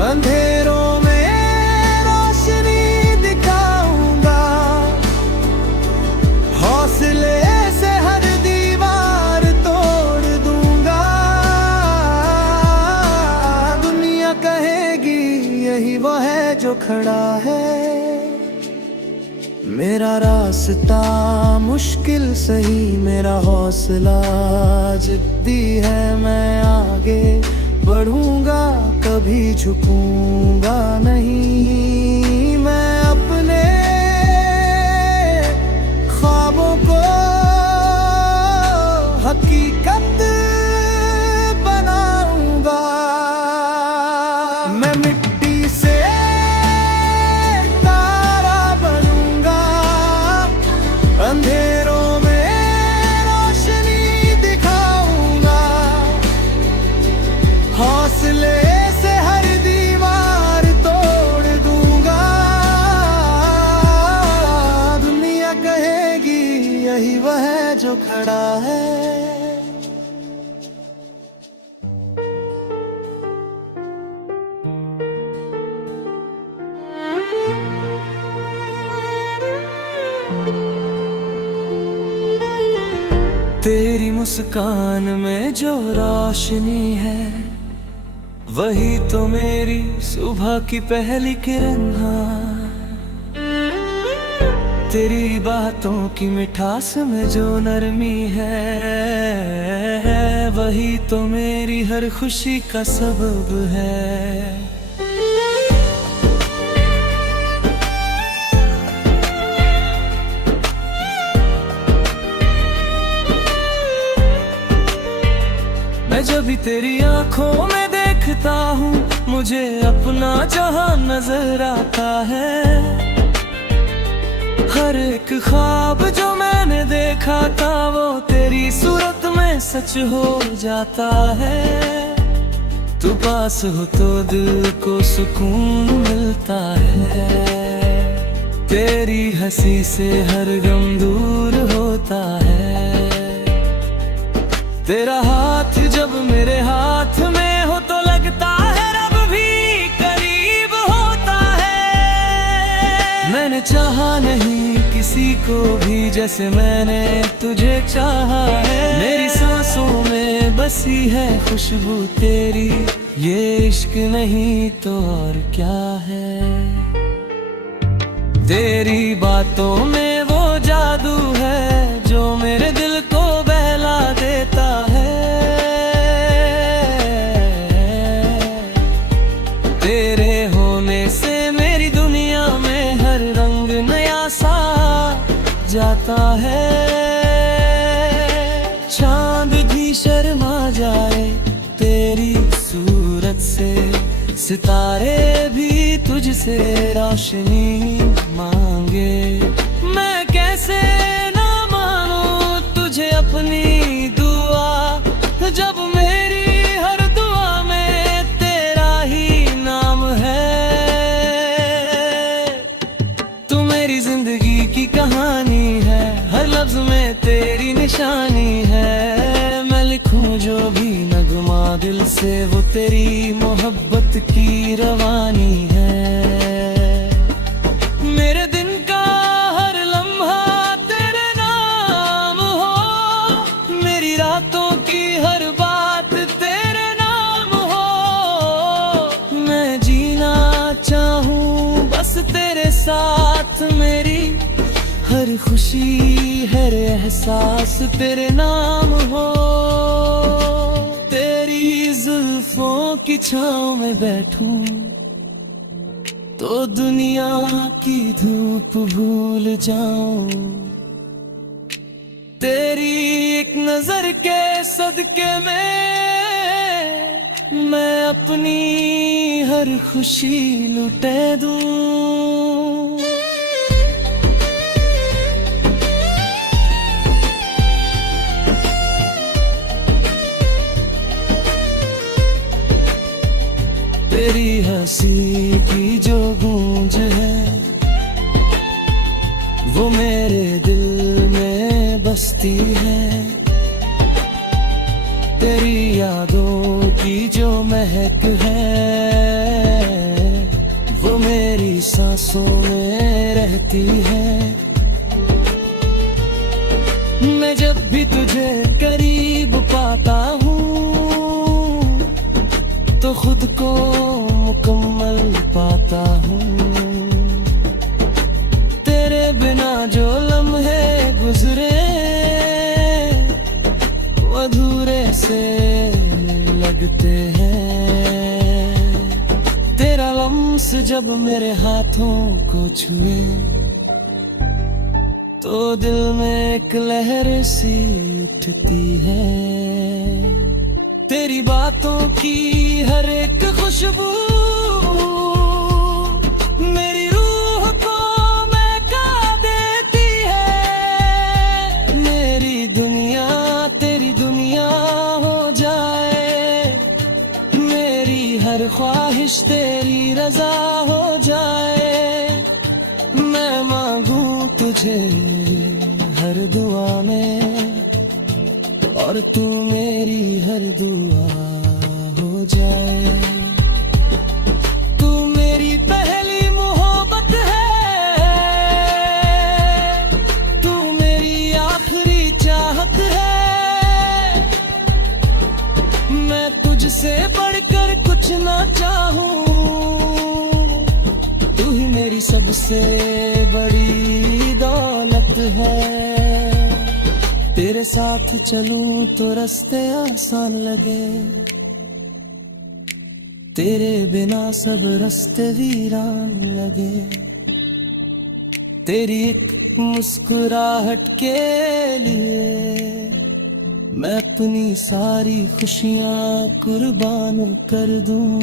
अंधेरों में रोशनी दिखाऊंगा, हौसले से हर दीवार तोड़ दूंगा। दुनिया कहेगी यही वो है जो खड़ा है। मेरा रास्ता मुश्किल सही, मेरा हौसला जिद्दी है। मैं आगे बढ़ूंगा, कभी झुकूंगा नहीं। मैं अपने ख्वाबों को हकीकत बनाऊंगा। मैं मिट्टी से तारा बनूंगा, अंधेरों में रोशनी दिखाऊंगा, हौसले से हर दीवार तोड़ दूंगा। दुनिया कहेगी यही वह है जो खड़ा है। तेरी मुस्कान में जो रोशनी है, वही तो मेरी सुबह की पहली किरण है। तेरी बातों की मिठास में जो नरमी है, वही तो मेरी हर खुशी का सबब है। मैं जब भी तेरी आंखों में देखता हूँ, मुझे अपना जहां नजर आता है। हर एक ख्वाब जो मैंने देखा था, वो तेरी सूरत में सच हो जाता है। तू पास हो तो दिल को सुकून मिलता है। तेरी हंसी से हर गम दूर होता है। तेरा हाथ जब मेरे हाथ में हो तो लगता है रब भी करीब होता है। मैंने चाहा नहीं किसी को भी जैसे मैंने तुझे चाहा है। मेरी सांसों में बसी है खुशबू तेरी, ये इश्क नहीं तो और क्या है। तेरी बातों में वो जादू है जो मेरे दिल को बहला देता है। तेरे होने से मेरी दुनिया में हर रंग नया सा जाता है। चांद भी शर्मा जाए तेरी सूरत से, सितारे भी तुझसे रोशनी मांगे। मैं कैसे ना मानूं तुझे अपनी दुआ, जब मेरी हर दुआ में तेरा ही नाम है। तू मेरी जिंदगी की कहानी है, हर लफ्ज में तेरी निशानी है। मैं लिखूं जो भी नगमा दिल से, वो तेरी मोहब्बत की रवानी है। मेरे दिन का हर लम्हा तेरे नाम हो, मेरी रातों की हर बात तेरे नाम हो। मैं जीना चाहूं बस तेरे साथ, मेरी हर खुशी हर एहसास तेरे नाम हो। तेरी जुल्फों की छांव में बैठूं तो दुनिया की धूप भूल जाऊं। तेरी एक नजर के सदके में मैं अपनी हर खुशी लुटे दूं। तेरी हंसी की जो गूंज है, वो मेरे दिल में बसती है। यादों की जो महक है वो मेरी सांसों में रहती है। मैं जब भी तुझे करीब पाता हूँ तो खुद को मुकम्मल पाता हूँ। तेरे बिना जो लम्हे गुजरे वो अधूरे से लगते हैं। तेरा लम्स जब मेरे हाथों को छुए तो दिल में एक लहर सी उठती है। तेरी बातों की हर एक खुशबू मेरी रूह को महका देती है। मेरी दुनिया तेरी दुनिया हो जाए, मेरी हर ख्वाहिश तेरी रजा हो जाए। मैं मांगू तुझे हर दुआ में और तू मेरी हर दुआ हो जाए। तू मेरी पहली मोहब्बत है, तू मेरी आखिरी चाहत है। मैं तुझसे बढ़कर कुछ ना चाहूं, तू ही मेरी सबसे बड़ी दौलत है। तेरे साथ चलूं तो रास्ते आसान लगे, तेरे बिना सब रास्ते वीरान लगे। तेरी एक मुस्कुराहट के लिए मैं अपनी सारी खुशियां कुर्बान कर दूं।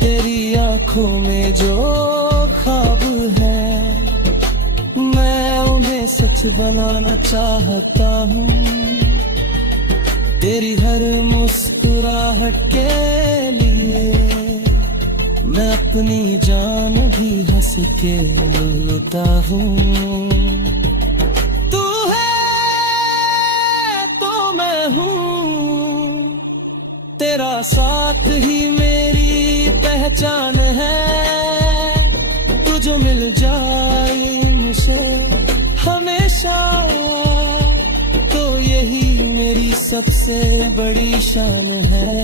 तेरी आंखों में जो ख्वाब है मैं उन्हें सच बनाना चाहता हूँ। तेरी हर मुस्कुराहट के लिए मैं अपनी जान भी हंस के लेता हूँ। तू है तो मैं हूँ, तेरा साथ ही मेरी पहचान है। तू जो मिल जाए मुझे हमेशा तो यही मेरी सबसे बड़ी शान है।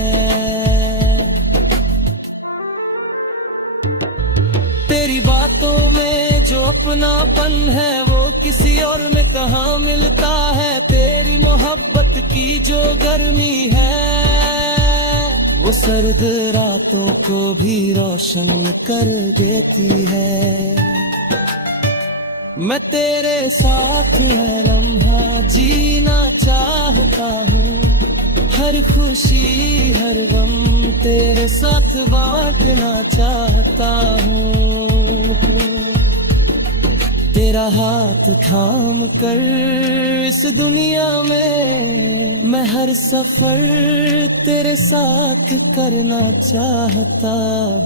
तेरी बातों में जो अपनापन है वो किसी और में कहाँ मिलता है। तेरी मोहब्बत की जो गर्मी है वो सर्द रातों को भी रोशन कर देती है। मैं तेरे साथ है लम्हा जीना चाहता हूँ, हर खुशी हर गम तेरे साथ बांटना चाहता हूँ। तेरा हाथ थाम कर इस दुनिया में मैं हर सफर तेरे साथ करना चाहता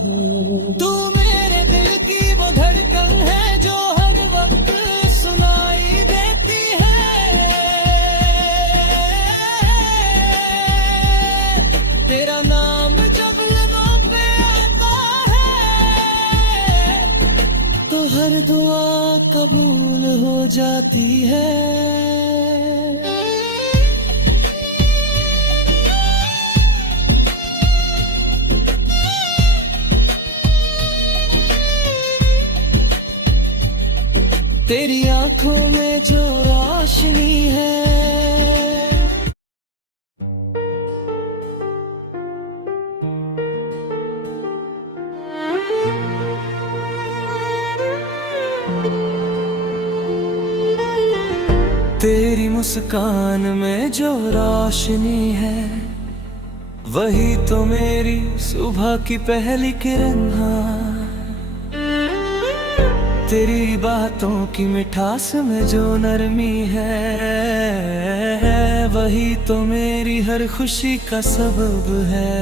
हूँ। तू मेरे दिल की वो धड़कन है जो हर वक्त सुनाई देती है। तेरा नाम जब लबों पे आता है तो हर दुआ कबूल हो जाती है। तेरी आंखों में जो रोशनी है तेरी मुस्कान में जो रोशनी है वही तो मेरी सुबह की पहली किरण है। तेरी बातों की मिठास में जो नरमी है वही तो मेरी हर खुशी का सबब है।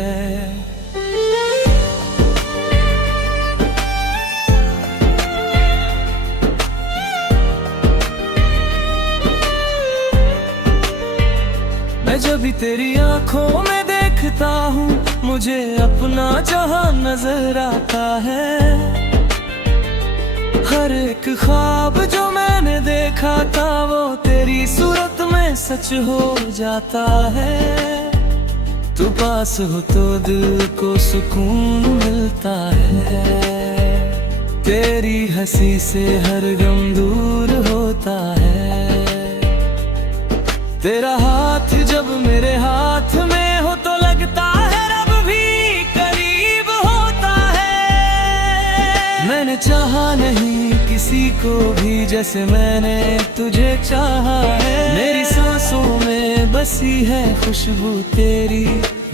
मैं जब कभी तेरी आंखों में देखता हूँ, मुझे अपना जहां नजर आता है। हर एक ख्वाब जो मैंने देखा था वो तेरी सूरत में सच हो जाता है। तू पास हो तो दिल को सुकून मिलता है। तेरी हंसी से हर गम दूर होता है। तेरा हाथ जब मेरे हाथ में हो तो लगता है रब भी करीब होता है। मैंने चाहा नहीं किसी को भी जैसे मैंने तुझे चाहा है। मेरी सांसों में बसी है खुशबू तेरी,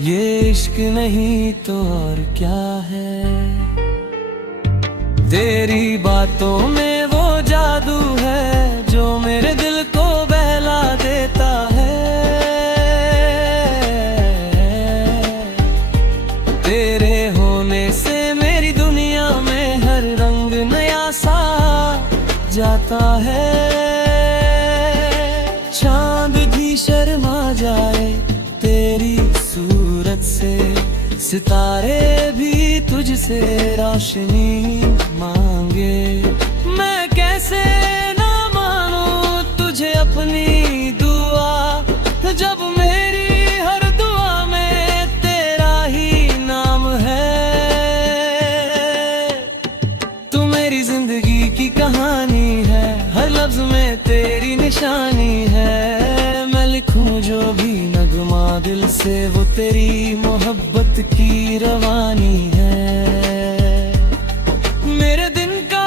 ये इश्क नहीं तो और क्या है। तेरी बातों में वो जादू है जो मेरे दिल को बहला देता है। तेरे होने से मेरी दुनिया में हर रंग नया सा जाता है। चांद भी शर्मा जाए तेरी सूरत से, सितारे भी तुझसे रोशनी मांगे। मैं कैसे ना मानूं तुझे अपनी दुआ, जब मेरी हर दुआ में तेरा ही नाम है। तू मेरी जिंदगी की कहानी है, हर लफ्ज में तेरी निशानी है। मैं लिखूं जो भी नगमा दिल से वो तेरी मोहब्बत की रवानी है। मेरे दिन का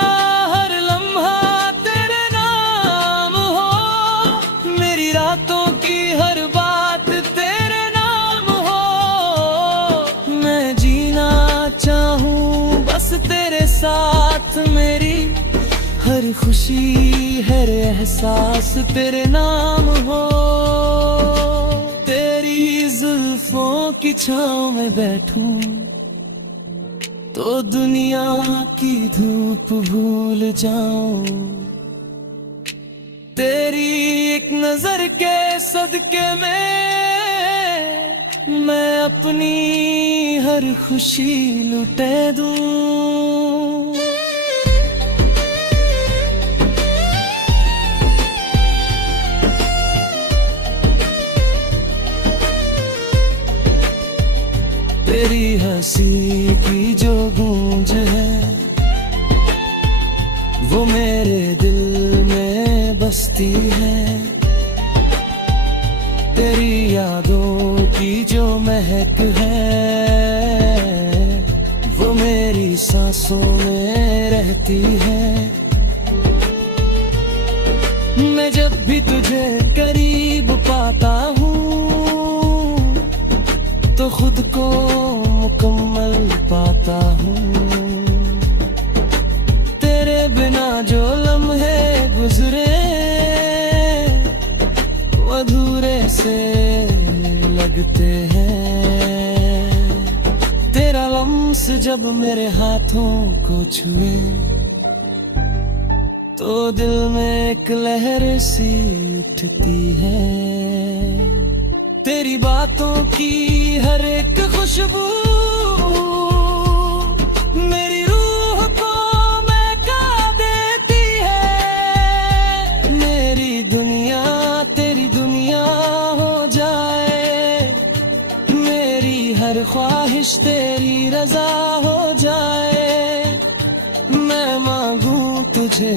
हर लम्हा तेरे नाम हो, मेरी रातों की हर बात तेरे नाम हो। मैं जीना चाहूं बस तेरे साथ, मेरी हर खुशी हर एहसास तेरे नाम हो। तेरी जुल्फों की छांव में बैठूं तो दुनिया की धूप भूल जाऊं। तेरी एक नजर के सदके में मैं अपनी हर खुशी लुटे दूं। तेरी हंसी की जो गूंज है वो मेरे दिल में बसती है। तेरी यादों की जो महक है वो मेरी सांसों में रहती है। मैं जब भी तुझे करीब पाता हूँ तो खुद को मुकम्मल पाता हूँ। तेरे बिना जो लम्हे गुजरे वो अधूरे से लगते हैं। तेरा लम्स जब मेरे हाथों को छुए तो दिल में एक लहर सी उठती है। तेरी बातों की हर एक खुशबू मेरी रूह को महका देती है। मेरी दुनिया तेरी दुनिया हो जाए, मेरी हर ख्वाहिश तेरी रजा हो जाए। मैं मांगू तुझे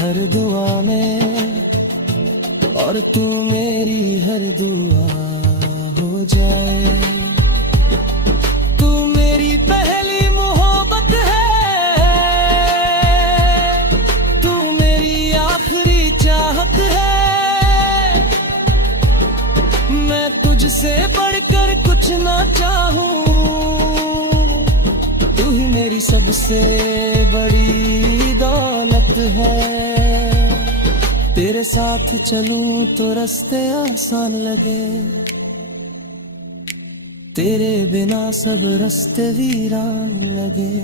हर दुआ में और तू मेरी हर दुआ हो जाए। तू मेरी पहली मोहब्बत है, तू मेरी आखिरी चाहत है। मैं तुझसे बढ़कर कुछ ना चाहूं, तू ही मेरी सबसे बड़ी दौलत है। तेरे साथ चलूं तो रास्ते आसान लगे, तेरे बिना सब रास्ते वीरान लगे।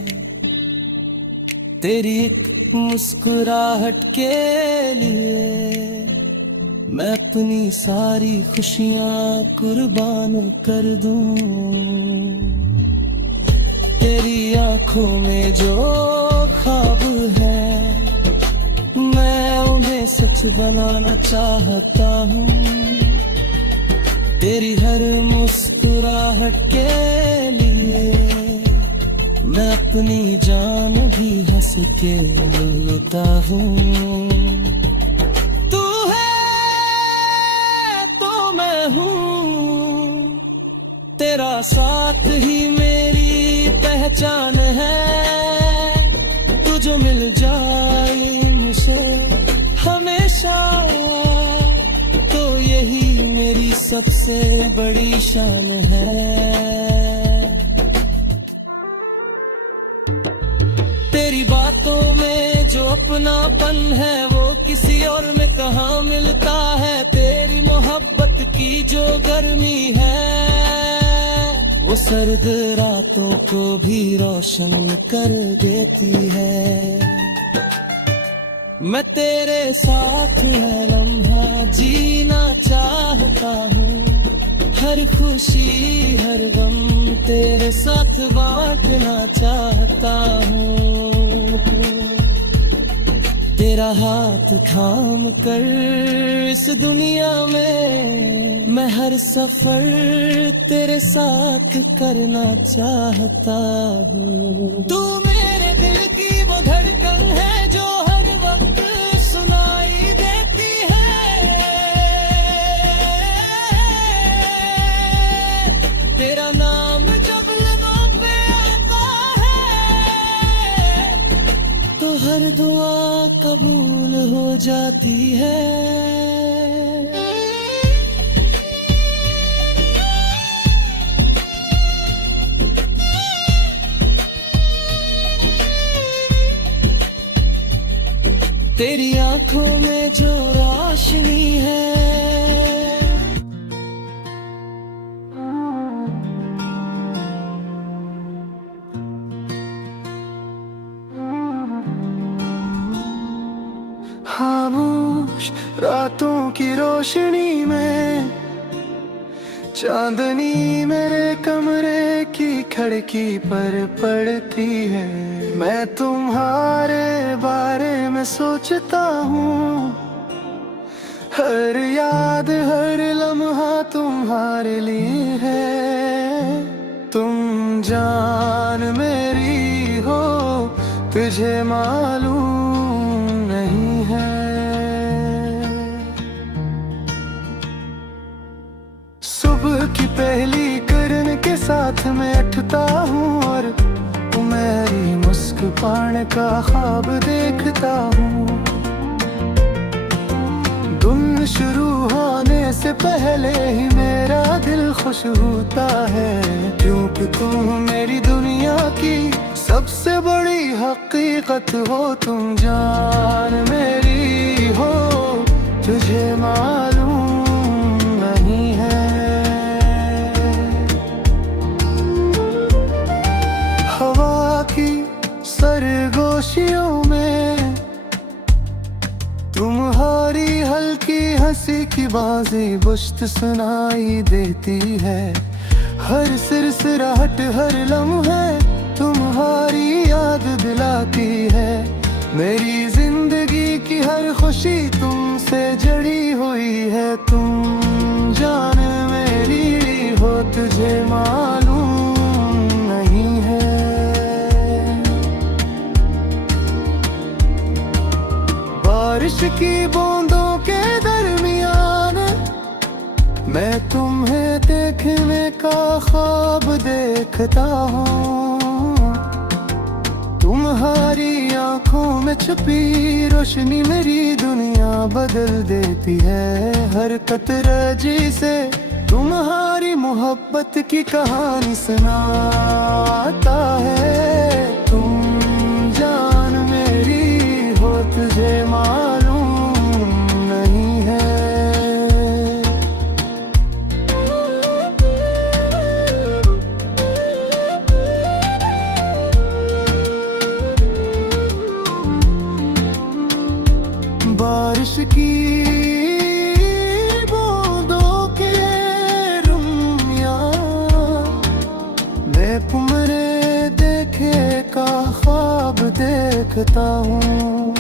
तेरी एक मुस्कुराहट के लिए मैं अपनी सारी खुशियां कुर्बान कर दूं। तेरी आंखों में जो ख्वाब है मैं उन्हें सच बनाना चाहता हूँ। तेरी हर मुस्कुराहट के लिए मैं अपनी जान भी हंस के लेता हूँ। तू है तो मैं हूँ, तेरा साथ ही मेरी पहचान है। तू जो मिल जाए मुझे हमेशा तो यही मेरी सबसे बड़ी शान है। तेरी बातों में जो अपनापन है वो किसी और में कहाँ मिलता है। तेरी मोहब्बत की जो गर्मी है वो सर्द रातों को भी रोशन कर देती है। मैं तेरे साथ है लम्हा जीना चाहता हूँ। हर खुशी हर गम तेरे साथ बांटना चाहता हूँ। तेरा हाथ थाम कर इस दुनिया में मैं हर सफर तेरे साथ करना चाहता हूँ। तू मेरे दिल की वो धड़कन है जो हर वक्त सुनाई देती है। तेरा नाम जब लबों पे आता है तो हर दुआ कबूल हो जाती है। तेरी आंखों में जो रोशनी है खामोश रातों की रोशनी में चांदनी मेरे कमरे की खिड़की पर पड़ती है। मैं तुम्हारे बारे में सोचता हूँ, हर याद हर लम्हा तुम्हारे लिए है। तुम जान मेरी हो तुझे मालूम नहीं है। सुबह की पहली किरण के साथ मैं उठता हूँ और मेरी मुस्कुराने का ख्वाब देखता हूँ। दिन शुरू होने से पहले ही मेरा दिल खुश होता है, क्योंकि तुम मेरी दुनिया की सबसे बड़ी हकीकत हो। तुम जान मेरी हो तुझे मालूम नहीं है। हवा की सरगोशियों में तुम्हारी हल्की हंसी की बाजी बुश्त सुनाई देती है। हर सिरसिराहट हर लम्हे तुम्हारी याद दिलाती है। मेरी जिंदगी की हर खुशी तुमसे जड़ी हुई है। तुम जान मेरी हो तुझे मालूम नहीं है। बारिश की बूंदों के दरमियान मैं तुम्हें देखने का ख्वाब देखता हूँ। तुम्हारी आंखों में छुपी रोशनी मेरी दुनिया बदल देती है। हर कतरा जी से तुम्हारी मोहब्बत की कहानी सुनाता है। तुम जान मेरी हो तुझे मालूम नहीं है। बारिश की करता हूँ।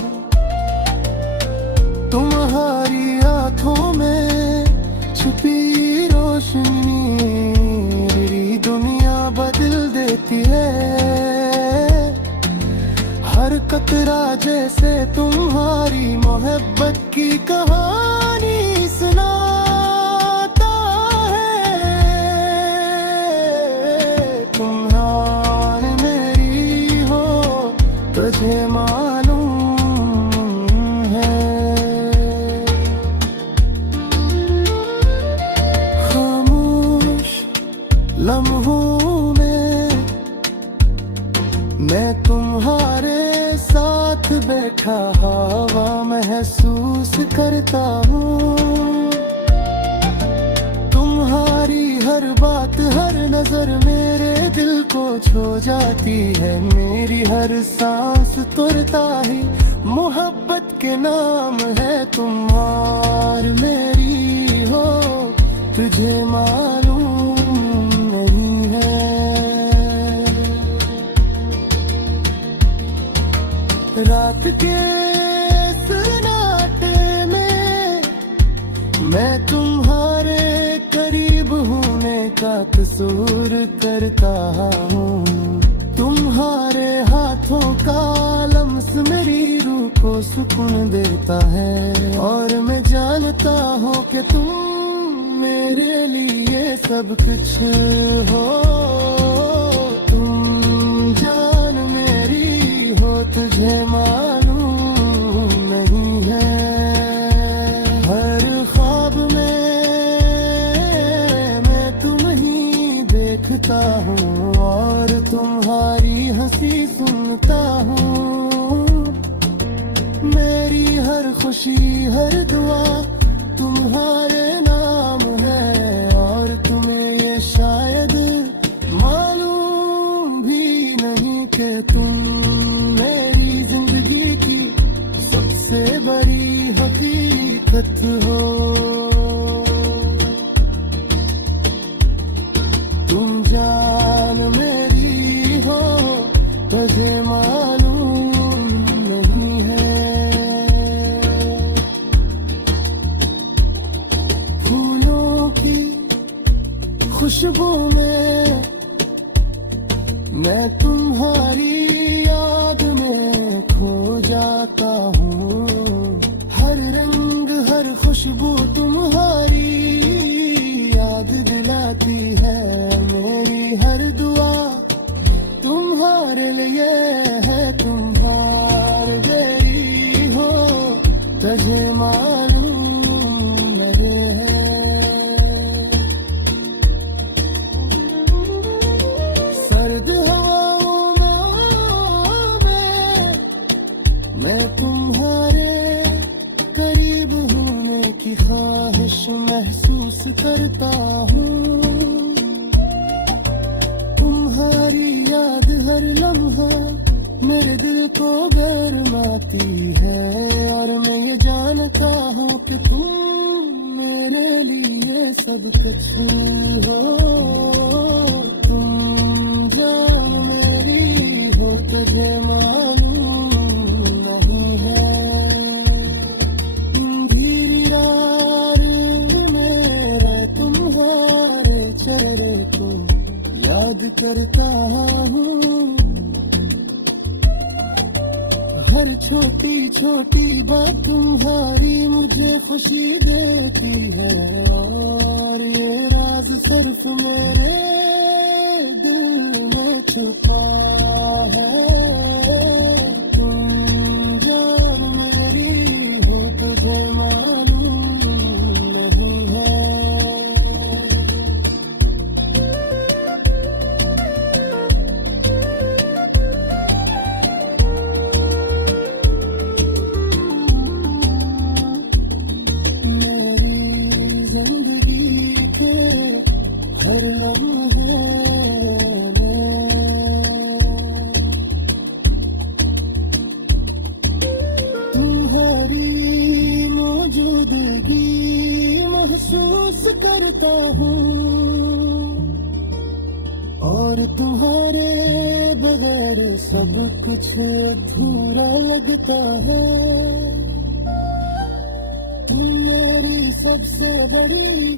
तुम्हारी आंखों में छुपी रोशनी मेरी दुनिया बदल देती है। हर कतरा जैसे तुम्हारी मोहब्बत की कहानी सुनाता है। तुम जान मेरी हो तुझे मालूम है। खामोश लम्हों में मैं तुम्हारे साथ बैठा हवा महसूस करता हूँ। तुम्हारी हर बात हर नजर मेरे दिल को छू जाती है। मेरी हर सांस तुरता ही मोहब्बत के नाम है। तुम और मेरी हो तुझे मालूम नहीं है। रात के सन्नाटे में मैं तुम्हारे करीब होने का कसूर करता हूँ। तुम्हारे हाथों का लम्स मेरी रूह को सुकून देता है। और मैं जानता हूँ कि तुम मेरे लिए सब कुछ हो। तुम जान मेरी हो तुझे मालूम नहीं है। हर ख्वाब में मैं तुम ही देखता हूँ और तुम्हारी हंसी सुनता हूँ। मेरी हर खुशी हर दुआ तुम्हारे नाम है। और तुम्हें ये शायद मालूम भी नहीं कि तुम मेरी जिंदगी की सबसे बड़ी हकीकत हो। तुम जान मेरी हो तुझे मालूम नहीं है। फूलों की खुशबू में मैं तुम्हारी याद में खो जाता हूँ। हर रंग हर खुशबू तुम्हारी याद दिलाती है। मेरी हर दुआ तुम्हारे लिए है। तुम्हारे मेरी हो तुझे मालूम लगे है। सर्द हवाओं में मैं तुम्हारे करीब होने की ख्वाहिश महसूस करता हूँ। तुम्हारी याद हर लम्हा मेरे दिल को गरमाती है। और मैं ये जानता हूँ कि तुम मेरे लिए सब कुछ हो। तुम जान मेरी हो तुझे मालूम नहीं है। धीरी यार मेरे तुम्हारे चेहरे को याद करता हूँ। हर छोटी छोटी बात तुम्हारी मुझे खुशी देती है। और ये राज सिर्फ मेरे दिल में छुपा है। तुम जान मेरी हो तुझे मालूम नहीं है। महसूस करता हूँ। और तुम्हारे बगैर सब कुछ अधूरा लगता है। तुम मेरी सबसे बड़ी